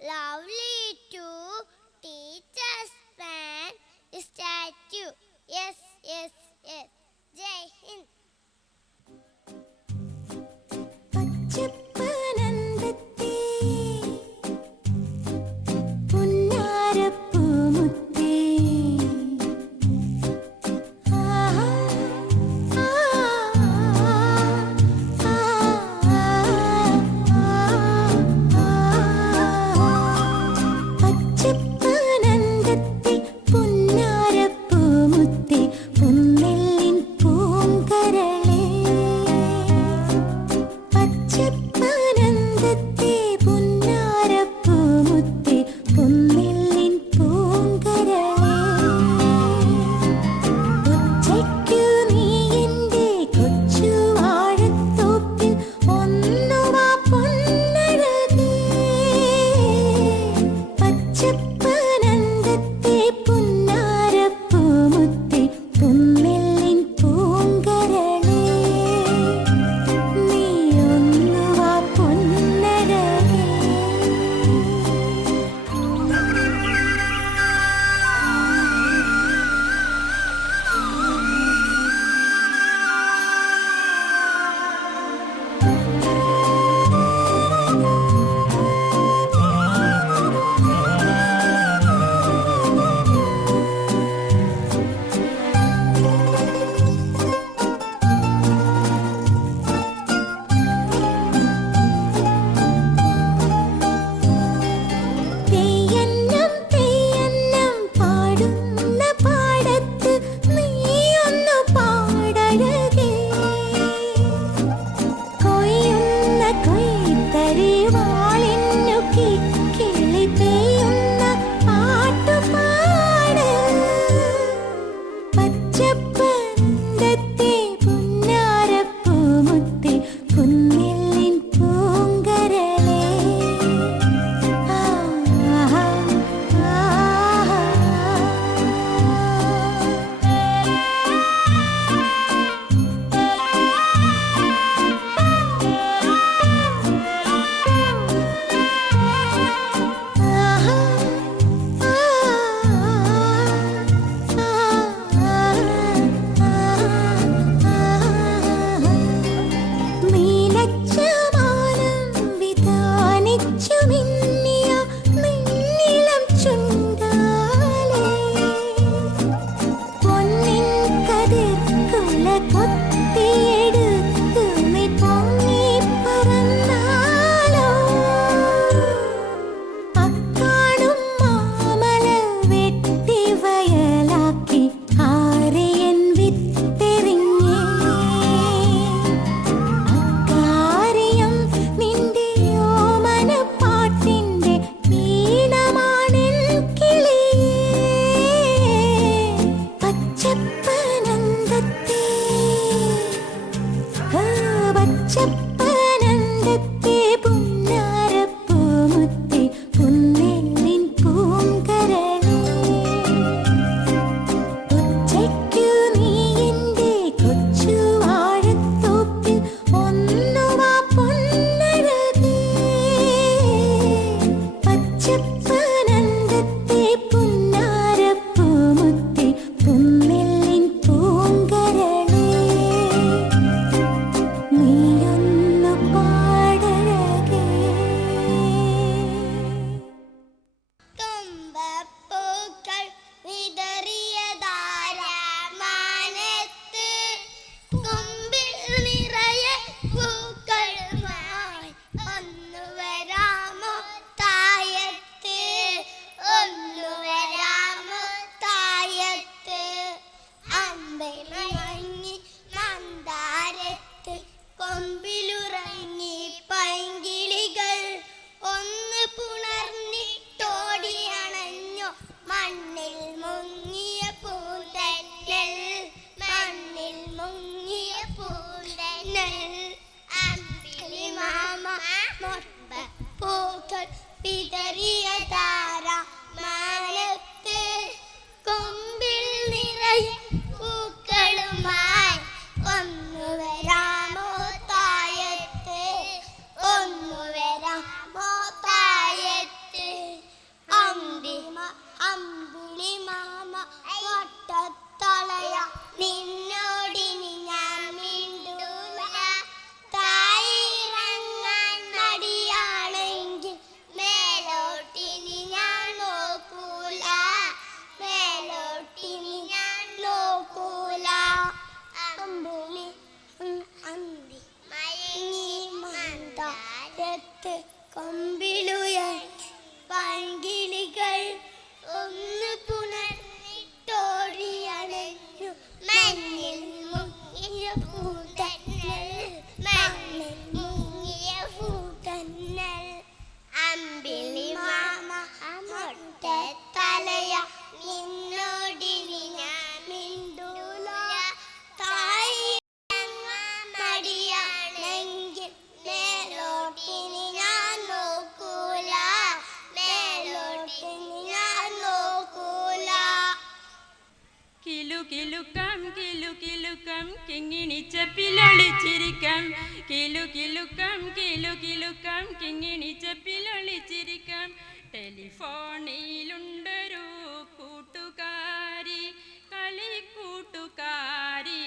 lovely too teachers pen statue yes yes yes jai hind പച്ചപ്പനന്ദത്തെ പുന്നാരപ്പൂമുത്തേ പച്ചപ്പനന്ദത്തെ പുന്നാരപ്പൂമുത്തേ പുന്നെല്ലിൻ പൂങ്കരളേ പച്ചപ്പനന്ദത്തെ പുന്നാരപ്പൂമുത്തേ പുന്നെല്ലിൻ പൂങ്കരളേ ഉച്ചയ്ക്കു നീ എൻ്റെ കൊച്ചു വാഴത്തോപ്പിൽ ഒന്നുവാ പൊന്നഴകേ പച്ചപ്പനന്ദത്തെ പുന്നാരപ്പൂമുത്തേ പുന്നെല്ലിൻ പൂങ്കരളേ നീ ഒന്നുവാ പൊന്നഴകേ തെയ്യന്നം തെയ്യന്നം പാടുന്ന പാടത്ത് നീയൊന്നു പാടഴകേ കൊയ്യുന്ന കൊയ്ത്തരിവാളിന്നു കിക്കിളി പെയ്യുന്ന പാട്ടുപാട് പച്ചപ്പനന്ദത്തെ പുന്നാരപ്പൂമുത്തേ പുന്നെല്ലിൻ പൂങ്കരളേ നീലച്ചമാനം വിതാനിച്ചു മിന്നിയ മിന്നിളം ചുണ്ടാലേ പൊന്നിൻ കതിർക്കുല കൊത്തിയെടുത്തു നീ പൊങ്ങി പറന്നാലോ അക്കാണും മാമല വെട്ടി വയലാക്കി ആരെയൻ വിത്തെറിഞ്ഞേ അക്കാര്യം നിന്റെ ഓമനപ്പാട്ടിന്റെ വീണമാണെൻ കിളിയേ പച്ചപ്പനന്ദത്തെ പച്ചപ്പനന്ദത്തെ പുന്നാരപ്പൂമുത്തേ പുന്നെല്ലിൻ പൂങ്കരളേ ഉച്ചയ്ക്കു നീ എൻ്റെ കൊച്ചു വാഴത്തോപ്പിൽ ഒന്നുവാ പൊന്നഴകേ പച്ചപ്പനന്ദത്തെ പുന്നാരപ്പൂമുത്തേ പുന്നെല്ലിൻ പൂങ്കരളേ നീയൊന്നു അമ്പിളി മാമ പൂക്കൾ പിതറിയ താര മാനത്ത് കൊമ്പിൽ നിറയെ പൂക്കളുമായി ഒന്നു വരാമോ തായത്ത് അമ്പിളി മാമ വട്ടത്തളയ നിന്നോടിനി ഞാൻ മിണ്ടൂല തായിറങ്ങാൻ മടിയാണെങ്കിൽ മേലോട്ടിനി ഞാൻ നോക്കൂല അമ്പിളി അന്തി മയങ്ങി മന്ദാരത്ത് കൊമ്പിലുയർ പങ്കിളികൾ ഒന്ന് പുണർന്നിട്ടോടിയണഞ്ഞു മഞ്ഞിൽ മുങ്ങിയ പൂതന്നൽ അമ്പിളി മാമ മൊട്ടത്തലയ നിന്നോടിനി ഞാൻ മിണ്ടൂല തായി മടിയാണെങ്കിൽ മേലോട്ടിനി ഞാൻ നോക്കൂല കിലുകിലുക്കം കിലുകിലുക്കം കിങ്ങിണിച്ചപ്പിലൊളിച്ചിരിക്കാം കിലുകിലുക്കം കിലുകിലുക്കം കിങ്ങിണിച്ചപ്പിലൊളിച്ചിരിക്കാം ടെലിഫോണിലുണ്ടൊരു കൂട്ടുകാരി കളിക്കൂട്ടുകാരി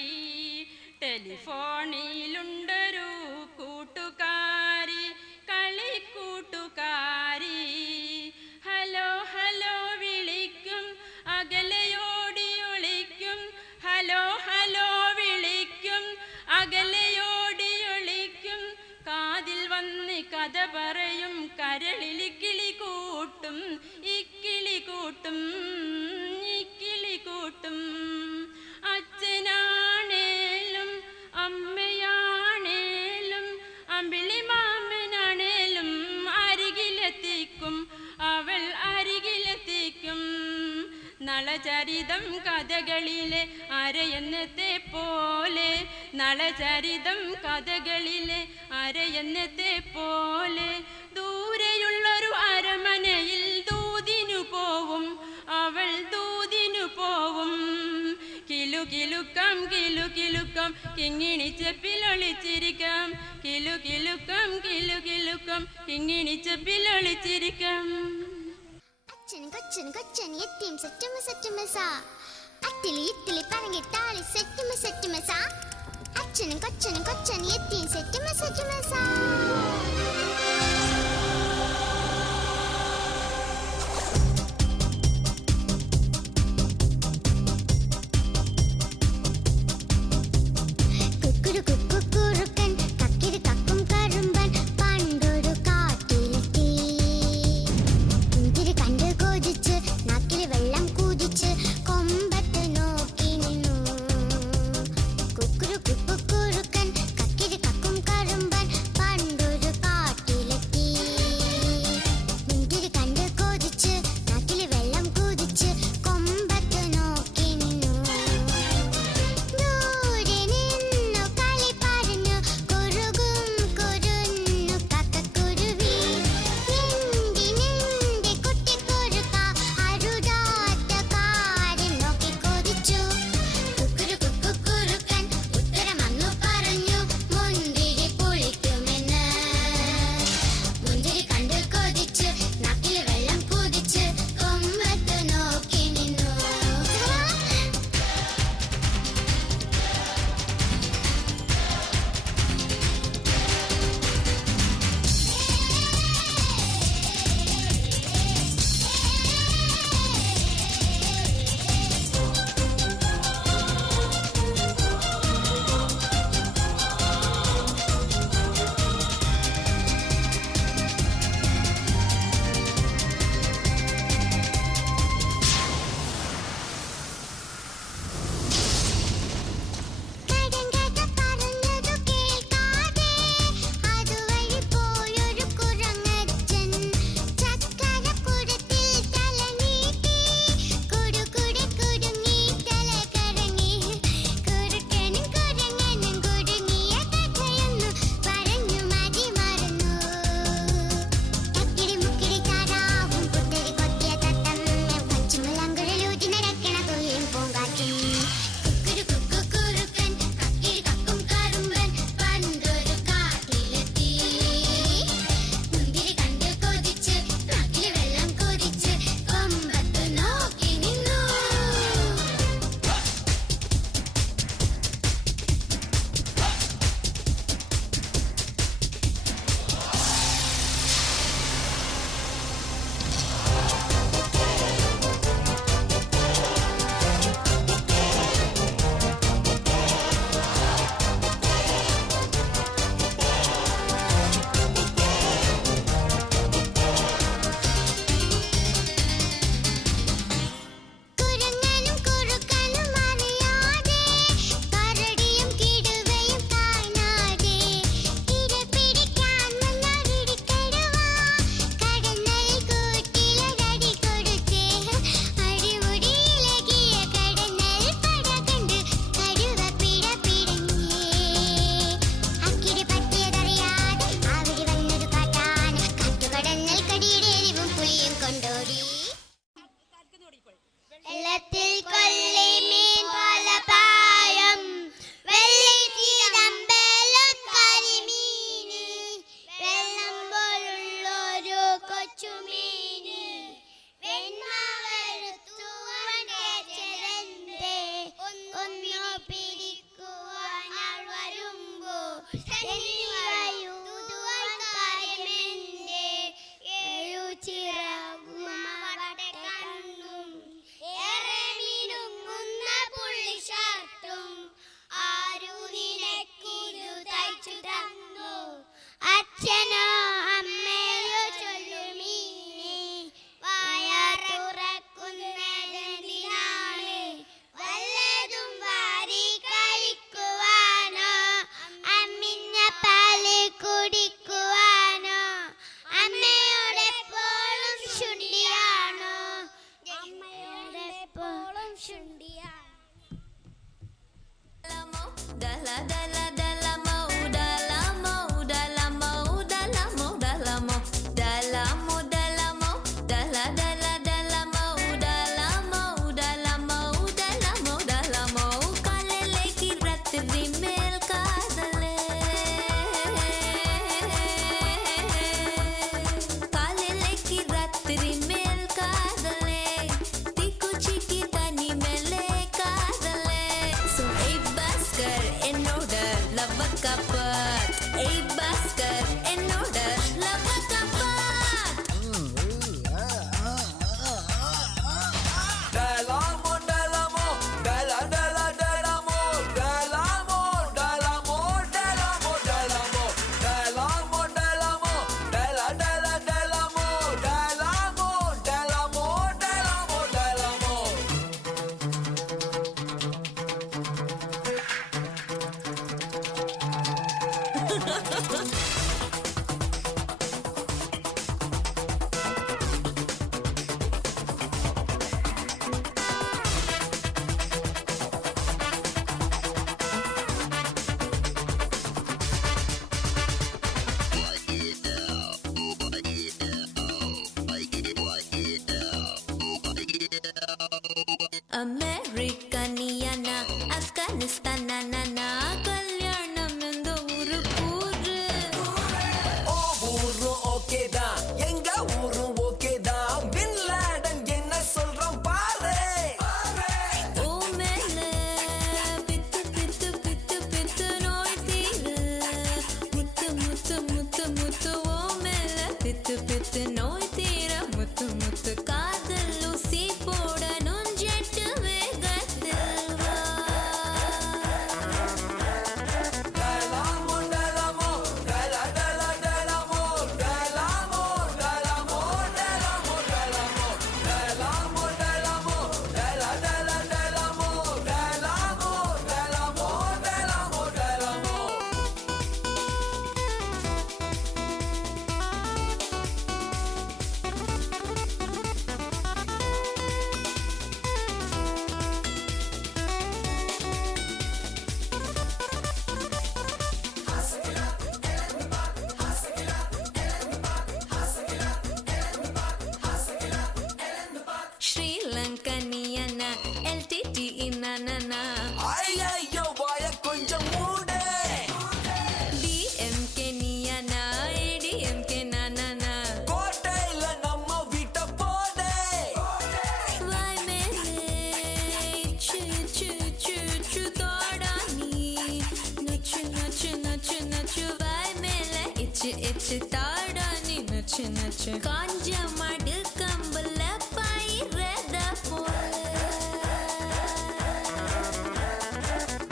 ടെലിഫോണിലുണ്ടൊരു കൂട്ടുകാരി കളിക്കൂട്ടുകാരി ഹലോ ഹലോ വിളിക്കും അകലയോടി ഒളിക്കും ഹലോ ഹലോ വിളിക്കും അകലയോടി ഒളിക്കും കാതിൽ വന്ന് കഥ പറയും കരളിൽ കിളി കൂട്ടും ഇക്കിളി കൂട്ടും അച്ഛനാണേലും അമ്മയാണേലും അമ്പിളി മാമനാണേലും അരികിലെത്തിക്കും അവൾ അരികിലെത്തിക്കും നളചരിതം കഥകളിലെ അരയന്നത്തെ പോലെ നളചരിതം കഥകളിലെ അരയന്നത്തെ പോലെ ദൂരെയുള്ളൊരു അരമനയിൽ ദൂതിനു പോവും അവൾ ദൂതിനു പോവും കിലുകിലുക്കം കിലുകിലുക്കം കിങ്ങിണിച്ചപ്പിലൊളിച്ചിരിക്കാം കിലുകിലുക്കം കിലുകിലുക്കം കിങ്ങിണിച്ചപ്പിലൊളിച്ചിരിക്കാം കൊച്ചന് എത്തിയും സെറ്റുമ സാ അത്തിലി ഇത്തിലി പറഞ്ഞിട്ടാളി സെറ്റുമ സാ അച്ഛനും കൊച്ചന് എത്തിയും സെറ്റുമ സാ കുക്കുരു കുക്കുറുക്കൻ കക്കിരി കക്കും കറുമ്പൻ പണ്ടൊരു അച്ഛനോ അമ്മയോ ചൊല്ലുമീ വായ തുറക്കുന്നതെന്തിനാണ് വല്ലതും വാരി കഴിക്കുവാനോ അമ്മിഞ്ഞ പാല് കുടിക്കുവാനോ അമ്മയോടെപ്പോഴും ശുണ്ടിയാണോ അമ്മയോടെപ്പോഴും ശുണ്ടിയാണോ അമേരിക്കനിയന അഫ്ഗാനിസ്ഥാന കല്യാണം എന്തോ ഒരു കൂറ് ஓ ஊரும் ஓகேதா எங்க ஊரும் ஓகேதா பின் லாடன் என்ன சொல்றான் பாரு ഓ മേലെ പിത്ത് പിത്ത് പിത്ത് പിത്ത് നോയ് തീര് മുത്ത് മുത്ത് മുത്ത് മുത്ത് ഓ മേലെ പിത്ത് പിത്ത് നോയ് തീര മുത്ത് മുത്ത് കാതൽ ലൂസി പോടനും ജെറ്റ് വേഗത്തിൽ വാ ഡലമോ ഡലമോ ഡല ഡല ഡലമോ ഡലമോ ഡലമോ ഡലമോ ഡലമോ ഡലമോ ഡലമോ ഡല ഡല ഡലമോ ഡലമോ ഡലമോ ഡലമോ ഡലമോ ശ്രീലങ്കനിയന LTT ഇനനന ஐயோ வாய கொஞ்சம் மூடு DMK நியன ADMK நனன கோட்டையில நம்ம வீட்டை போடு வாய் மேலே சு சு சு சு தோடானி நச்சு நச்சு நச்சு நச்சு வாய் மேலே இச்சு இச்சு தாடானி நச்சு நச்சு காஞ்ச மடு கம்பல பயிரத போல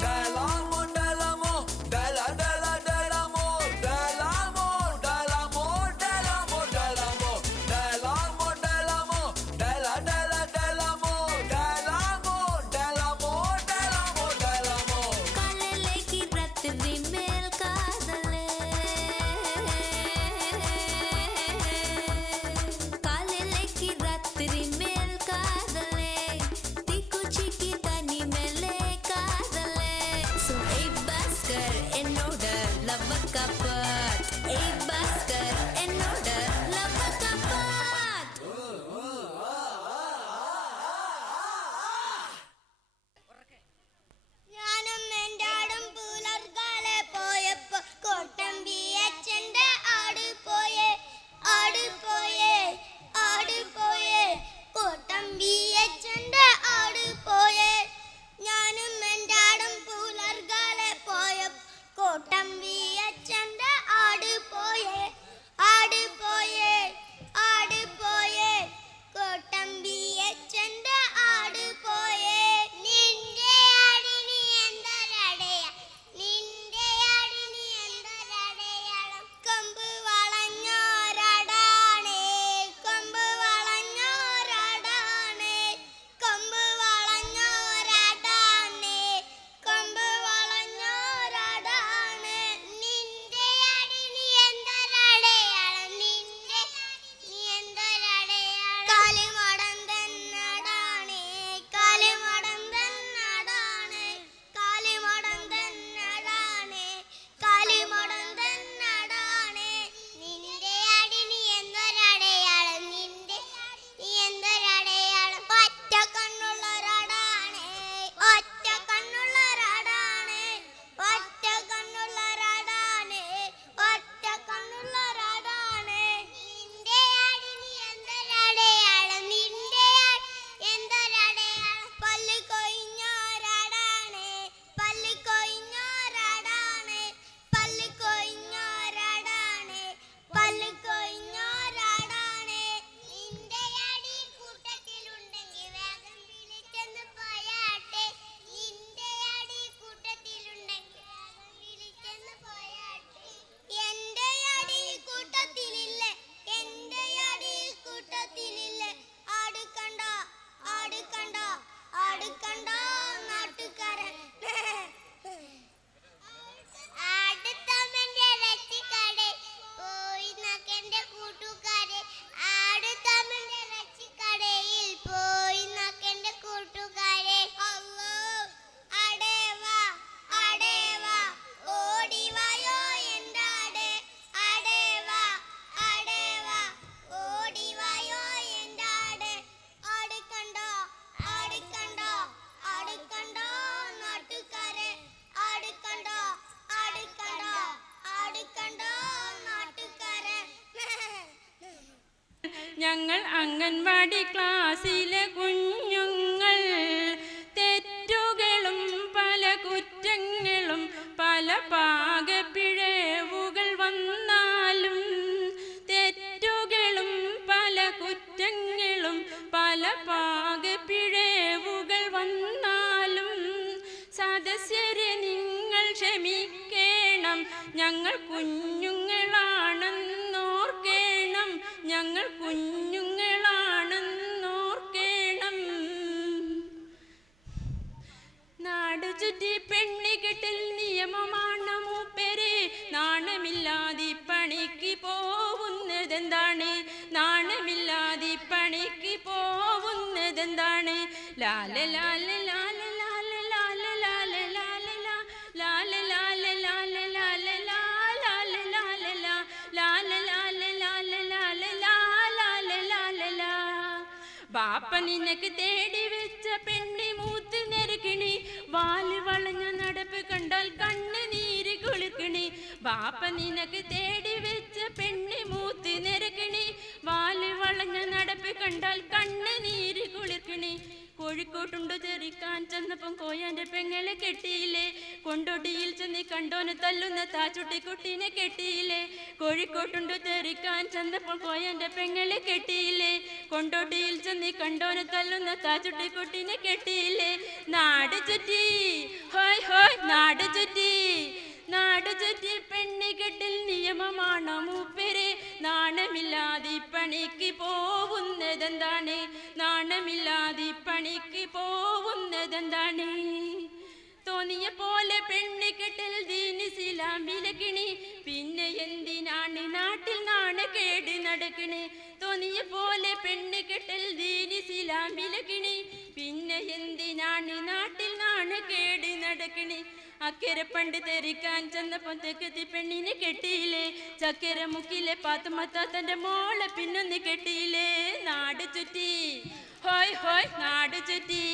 ഡലമോ ഡലമോ ഡല ഡല ഡലമോ ഡലമോ ഡലമോ ഡലമോ ഡലമോ ഡലമോ ഡലമോ ഡല ഡല ഡലമോ ഡലമോ ഡലമോ ഡലമോ ഡലമോ കാലലേക്ക് രാത്രി മേൽ കാതലേ കാലലേക്ക് രാത്രി മേൽ കാതലേ തിക്കുച്ചിക്ക് തനി മേലെ കാതലേ സോ ഏ ഭാസ്കർ എന്നോട് ലവ കപ്പാട്ട് ഏ ഭാസ്കർ എന്നോട് ലവ കപ്പാട്ട് ഞാനും എൻ്റെ ആടും പുലർകാലെ പോയപ്പോ കോട്ടമ്പി അച്ഛൻ്റെ ആട് പോയേ ആട് പോയേ ആട് പോയേ കോട്ടമ്പി അച്ഛൻ്റെ ആട് പോയേ ഞാനും എൻ്റെ ആടും പുലർകാലെ പോയപ്പോ കോട്ടമ്പി ഞങ്ങൾ അംഗൻവാടി ക്ലാസ്സിലെ കുഞ്ഞുങ്ങൾ. തെറ്റുകളും പല കുറ്റങ്ങളും പല പാകപ്പിഴവുകൾ വന്നാലും, തെറ്റുകളും പല കുറ്റങ്ങളും പല പാകപ്പിഴവുകൾ വന്നാലും, സദസ്യരെ നിങ്ങൾ ക്ഷമിക്കണം, ഞങ്ങൾ കുഞ്ഞുങ്ങളാണെന്നോർക്കണം, ഞങ്ങൾ കുഞ്ഞുങ്ങളാണെന്നോർക്കണം. നാട് ചുറ്റി പെണ്ണിക്കെട്ടിൽ നിയമമാണ് മൂപ്പരെ, നാണമില്ലാതെ പണിക്ക് പോകുന്നതെന്താണ്, നാണമില്ലാതെ പണിക്ക് പോകുന്നതെന്താണ്. ലാല ലാല ലാല ലാല ലാല ലാല ലാല ലാല ലാല ലാല ലാല ലാല ലാല ലാല ലാല ലാല ലാല ലാല ലാല. ബാപ്പ നിനക്ക് തേടി വെച്ച പെണ്ണി മൂത്ത് നെരുക്കണി, വാല് വളഞ്ഞ നടപ്പ് കണ്ടാൽ കണ്ണ് നീര് കുളിക്കണി. ബാപ്പ നിനക്ക് തേടി വെച്ച പെണ്ണി മൂത്ത് നെരുക്കണി, വാല് വളഞ്ഞ നടപ്പ് കണ്ടാൽ കണ്ണ് നീര് കുളിക്കണി. കോഴിക്കോട്ടുണ്ടു ചെറിക്കാൻ ചെന്നപ്പം കോയാൻ്റെ പെങ്ങളെ കെട്ടിയില്ലേ, കൊണ്ടോട്ടിയിൽ ചെന്ന് കണ്ടോനെ തല്ലുന്ന താച്ചുട്ടിക്കുട്ടീനെ കെട്ടിയില്ലേ. കോഴിക്കോട്ടുണ്ടു തെറിക്കാൻ ചെന്നപ്പോൾ കോയാൻ്റെ പെങ്ങളെ കെട്ടിയില്ലേ, കൊണ്ടോട്ടിയിൽ ചെന്ന് കണ്ടോനെ തല്ലുന്ന താച്ചുട്ടിക്കുട്ടീനെ കെട്ടിയില്ലേ. നാട് ചുറ്റി ഹോയ് ഹോയ് നാട് ചുറ്റി, നാട് ചുറ്റി പെണ്ണിക്കെട്ടിൽ നിയമമാണ് മൂപ്പരെ, നാണമില്ലാതെ പണിക്ക് പോകുന്നതെന്താണ്, നാണമില്ലാതെ പണിക്ക് പോകുന്നതെന്താണ്. തോന്നിയ പോലെ പെണ്ണിക്കെട്ടിൽ ദീനി ഇസ്ലാം വിലക്കിണി, പിന്നെ എന്തിനാണ് നാട്ടിൽ നാണക്കേട് നടക്കണേ. തോന്നിയ പോലെ പെണ്ണിക്കെട്ടിൽ ദീനി ഇസ്ലാം വിലക്കിണി, പിന്നെ എന്തിനാണ് നാട്ടിൽ നാണക്കേട് നടക്കണേ. അക്കരെ പണ്ട് തെറിക്കാൻ ചെന്നപ്പോൾ തെക്കത്തി പെണ്ണിനെ കെട്ടിയില്ലേ, ചക്കര മുക്കിലെ പാത്തുമത്ത തൻ്റെ മോളെ പിന്നൊന്ന് കെട്ടിയില്ലേ. നാട് ചുറ്റി ഹോയ് ഹോയ് നാട് ചുറ്റി,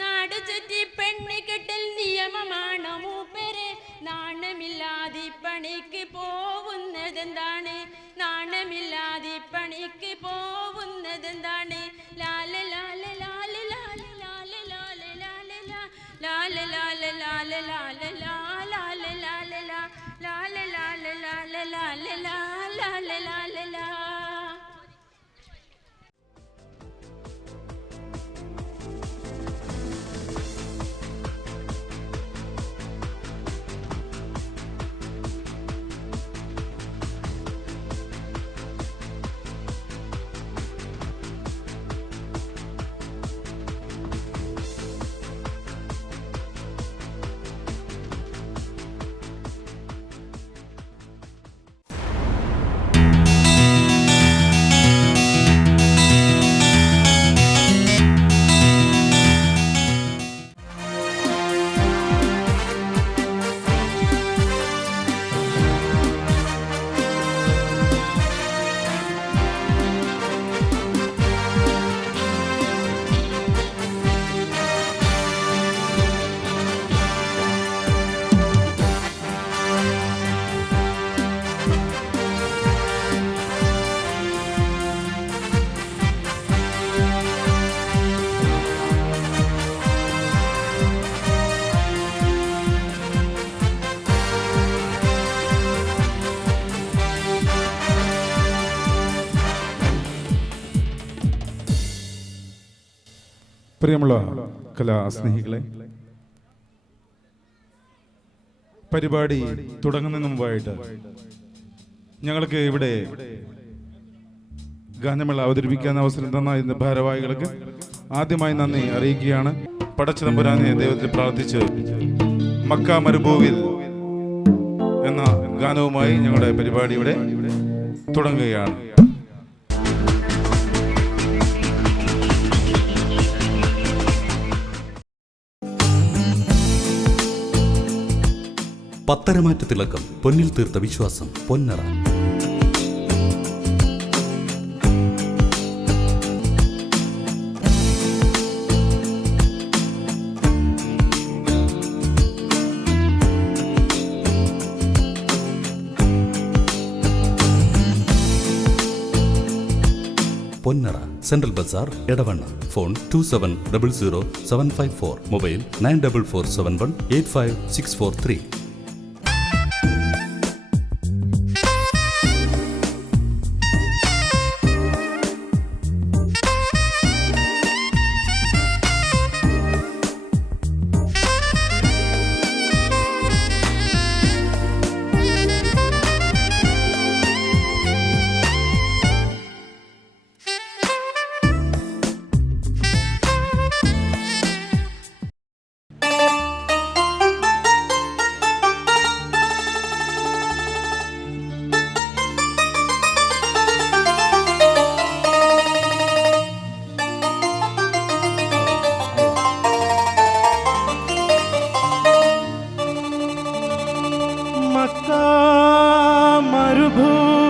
നാട് ചുറ്റി പെണ്ണിക്കെട്ടിൽ നിയമമാണ് മൂപ്പരെ, നാണമില്ലാതെ പണിക്ക് പോകുന്നതെന്താണ്, നാണമില്ലാതെ പണിക്ക് പോകുന്നതെന്താണ്. ലാല ലാല ലാല ലാല ലാല ലാല ലാല ലാല ലാല ലാല ലാല ലാല ലാല ലാല ലാല ലാല ലാല ലാല ലാല ലാ. പ്രിയമുള്ള കലാസ്നേഹികളെ, പരിപാടി തുടങ്ങുന്നതിന് മുമ്പായിട്ട് ഞങ്ങൾക്ക് ഇവിടെ ഗാനമേള അവതരിപ്പിക്കാൻ അവസരം തന്ന ഇന്ന് ഭാരവാഹികൾക്ക് ആദ്യമായി നന്ദി അറിയിക്കുകയാണ്. പടച്ചതമ്പുരാനെ ദൈവത്തെ പ്രാർത്ഥിച്ച് മക്ക മരുഭൂവിൽ എന്ന ഗാനവുമായി ഞങ്ങളുടെ പരിപാടി ഇവിടെ തുടങ്ങുകയാണ്. പത്തരമാറ്റ തിളക്കം, പൊന്നിൽ തീർത്ത വിശ്വാസം, Ponnara. Ponnara, central bazaar, Edavanna. Phone 27000754. Mobile 9447185643.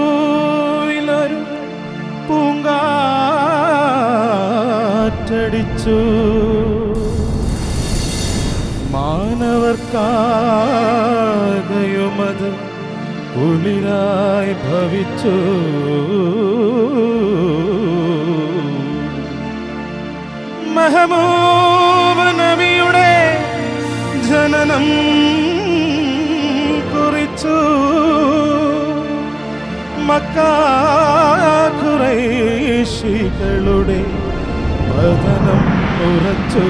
മരുഭൂവിലൊരു പൂങ്കാറ്റടിച്ചു, മാനവർക്കാകയുമത് കുളിരായി ഭവിച്ചു. മെഹബൂബ് നബിയുടെ ജനനം കുറിച്ചു, മക്ക ഖുറൈശികളുടെ വദനം ഉറച്ചു.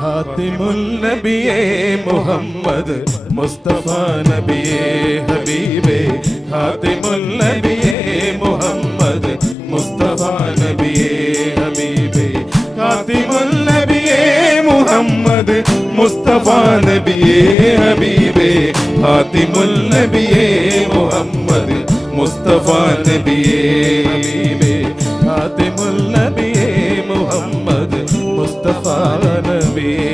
ഖാതിമുൽ നബിയേ മുഹമ്മദ് മുസ്തഫ നബിയേ ഹബീബേ, ഖാതിമുൽ നബിയേ മുഹമ്മദ് മുസ്തഫ നബിയേ ഹബീബേ, ഖാതിമുൽ നബിയേ മുഹമ്മദ് മുസ്തഫ നബിയേ ഹബീബേ, ഖാതിമുൽ നബിയേ മുഹമ്മദ് മുസ്തഫ നബിയേ ഹബീബേ, ഖാതിമുൽ നബിയേ മുഹമ്മദ് മുസ്തഫ നബിയേ.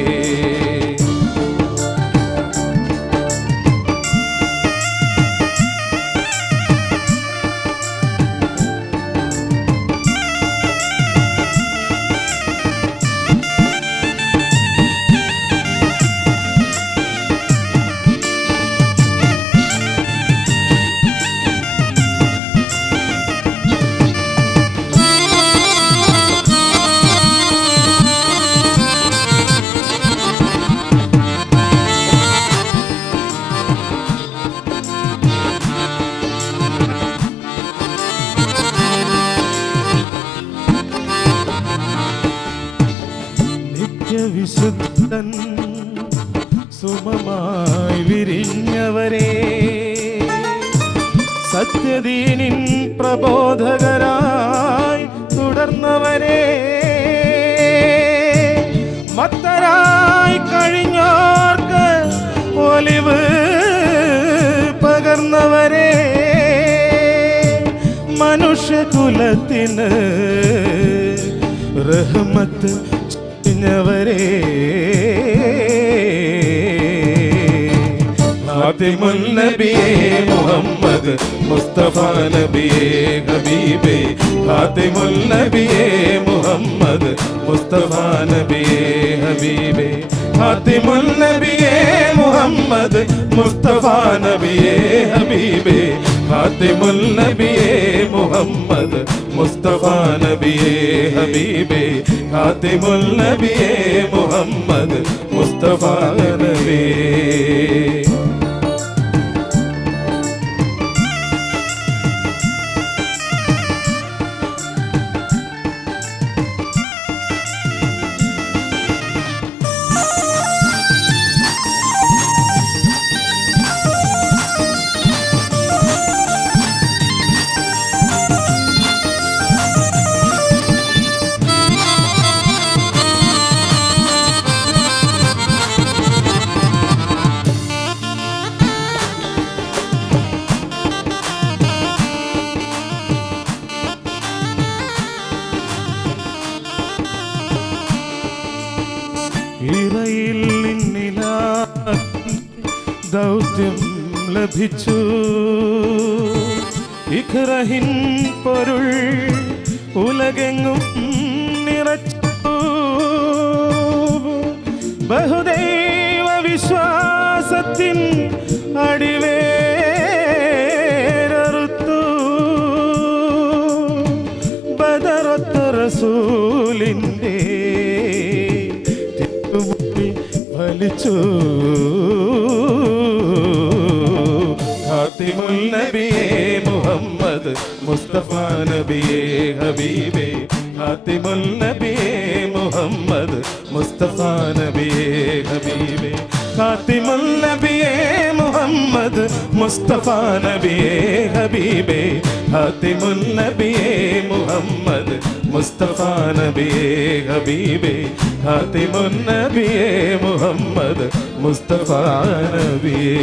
വിശുദ്ധൻ സുമമായി വിരിഞ്ഞവരെ, സത്യദീനിൻ പ്രബോധകരായി തുടർന്നവരെ, മത്തരായി കഴിഞ്ഞോർക്ക് ഒലിവ് പകർന്നവരെ, മനുഷ്യകുലത്തിന് റഹ്മത്ത് ഞ്ഞവരെ, ഖാതിമുൽ നബിയേ മുഹമ്മദ് മുസ്തഫ നബിയേ ഹബീബേ, ഖാതിമുൽ നബിയേ മുഹമ്മദ് മുസ്തഫ നബിയേ ഹബീബേ, ഖാതിമുൽ നബിയേ മുഹമ്മദ് മുസ്തഫ നബിയേ ഹബീബേ, ഖാതിമുൽ നബിയേ മുഹമ്മദ് മുസ്തഫ നബിയേ ഹബീബേ, ഖാതിമുൽ നബിയേ മുഹമ്മദ് മുസ്തഫ നബിയേ. ഇറയിൽ നിന്നിലാ ദൗത്യം ലഭിച്ചു, ഇഖ്റഹിൻ പൊരുൾ ഉലകെങ്ങും നിറച്ചു, ബഹുദൈവ വിശ്വാസത്തിൻ അടിവേ റസൂലിൻ്റെ തിരുമുടി വലിച്ചു ഖാതിമുൽ നബിയേ മുഹമ്മദ് മുസ്തഫ നബിയേ ഹബീബേ ഖാതിമുൽ നബിയേ മുഹമ്മദ് മുസ്തഫ നബിയേ ഹബീബേ ഖാതിമുൽ നബിയേ മുഹമ്മദ് മുസ്തഫ നബിയേ ഹബീബേ ഖാതിമുൽ നബിയേ മുഹമ്മദ് മുസ്തഫ നബിയേ ഹബീബേ ഖാതിമുൻ നബിയേ മുഹമ്മദ് മുസ്തഫ നബിയേ.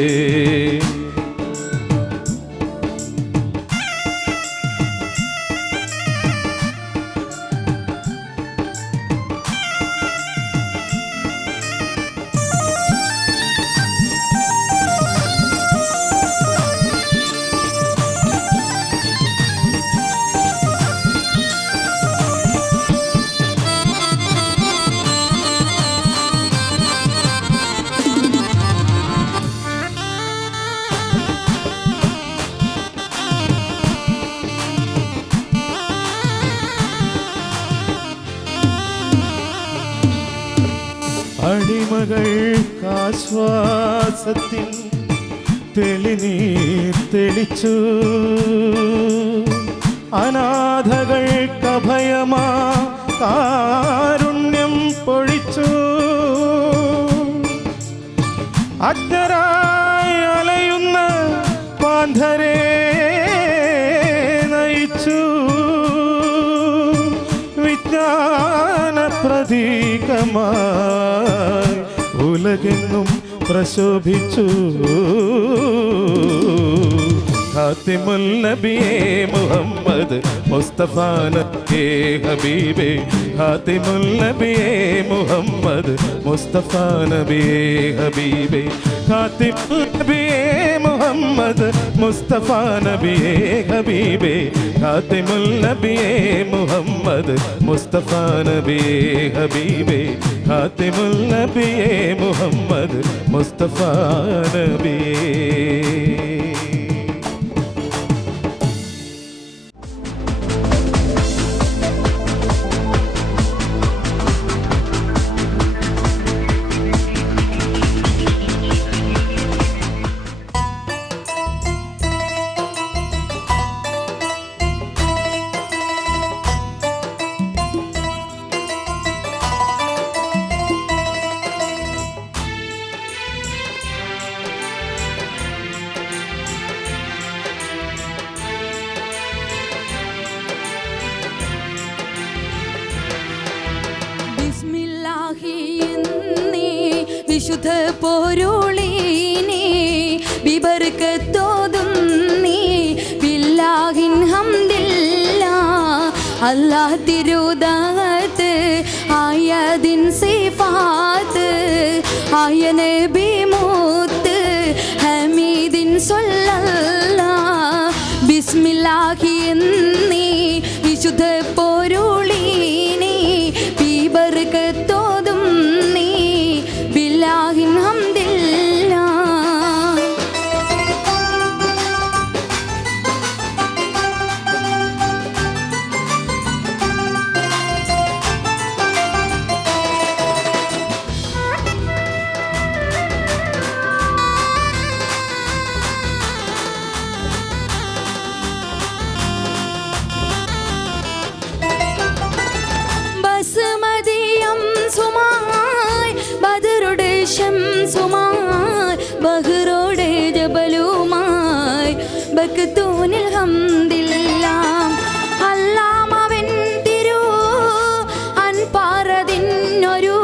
അടിമകൾക്കാശ്വാസത്തിൻ തെളിനീർ തെളിച്ചു അനാഥകൾക്കഭയമാ കാരുണ്യം പൊഴിച്ചു അജ്ഞരായി അലയുന്ന പാന്ധരെ നയിച്ചു വിജ്ഞാന പ്രതീകമായി ഉലകെങ്ങും പ്രശോഭിച്ചു ഖാതിമുൽ നബിയേ മുഹമ്മദ് മുസ്തഫ നബിയേ ഹബീബേ ഖാതിമുൽ നബിയേ മുഹമ്മദ് മുസ്തഫ നബിയേ ഹബീബേ ഖാതിമുൽ നബിയേ മുഹമ്മദ് മുസ്തഫ നബിയേ ഹബീബേ ഖാതിമുൽ നബിയേ മുഹമ്മദ് മുസ്തഫ നബിയേ ഹബീബേ ഖാതിമുൽ നബിയേ മുഹമ്മദ് മുസ്തഫ നബിയേ. വിശുദ്ധ പോരുളീനേ ബിബർക്കത്തോതും നീ ബില്ലാഹിൻ ഹംദില്ലാ അല്ലാഹ് തിരുദാത്ത് ആയതിൻ സിഫാത്ത് ആയ നബി മൂത്ത് ഹമീദിൻ സ്വല്ലല്ലാഹ് ബിസ്മില്ലാഹി എന്നീ വിശുദ്ധ പോരുളീനേ ബിബർക്കത്തോതും നീ ബില്ലാഹിൻ ഹംദില്ലാ. ബസ്മതിയം സുമായി ബദറുടെ ശംസുമായി ബഹ്റോടെ ജബലുമായി ബക്തൂനിൽ ഹംദില്ലാ അല്ലാം അവൻ തിരു അൻപാറതിന്നൊരു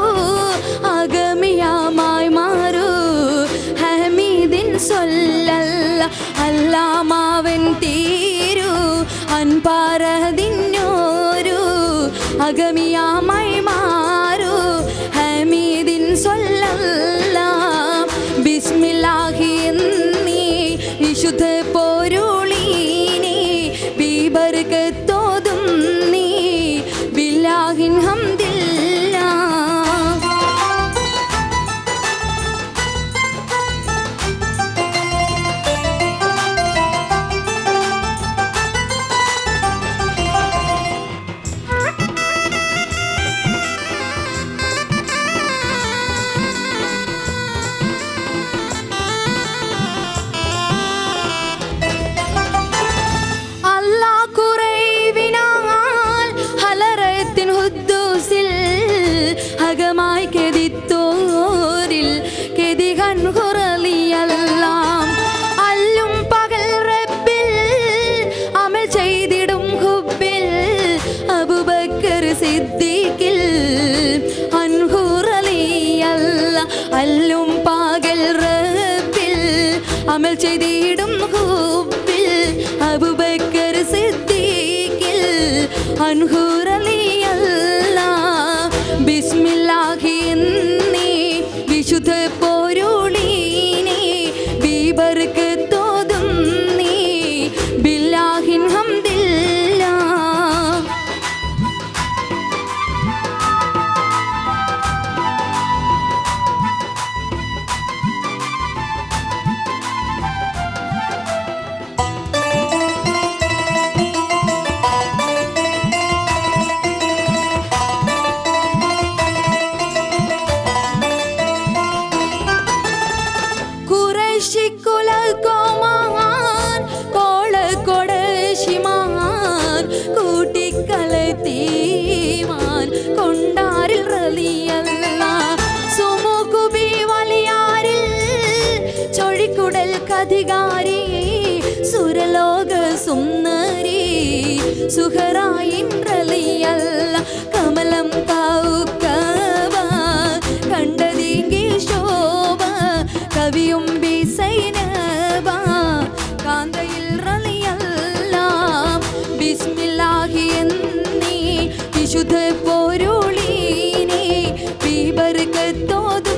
അഗമിയമായി മാറൂ ഹമീദിൻ സ്വല്ലല്ലാ അല്ലാം അവൻ തിരു അൻപാറതിന്നൊരു അഗമിയമായി മാറൂ ഹമീദിൻ സ്വല്ലല്ലാഹ് ബിസ്മില്ലാഹി എന്നീ വിശുദ്ധ പോരുളീനേ ബിബർക്കത്തോതും നീ ബില്ലാഹിൻ ഹംദില്ലാ. അല്ലും പകൽ റബ്ബിൽ അമൽ ചെയ്തിടും ഹുബ്ബിൽ അബൂബക്കർ സിദ്ദീഖിൽ അൻഹു റളിയല്ലാഹ് ബിസ്മില്ലാഹി എന്നീ വിശുദ്ധ പൊരുളീനെ ബിബർക്കത്തോതും നീ ബില്ലാഹിൻ ഹംദില്ലാ. കുലകുമാൻ കോളകൊടശിമാൻ കൂട്ടിക്കളത്തീമാൻ കൊണ്ടാരിൽ റളിയല്ലാഹ് സുമുഖുബി വലിയാരിൽ ചൊഴിക്കുടൽ കധികാരി സുരലോക സുന്ദരി സുഹറായിൻ റളിയല്ലാഹ് കമലം കൗക്കബ കണ്ടതിങ്കി ശോഭ കവിയും ബിസൈനബ കാന്തയിൽ റളിയല്ലാഹ് ബിസ്മില്ലാഹി എന്നീ വിശുദ്ധ പൊരുളീനെ ബിബർക്കത്തോതും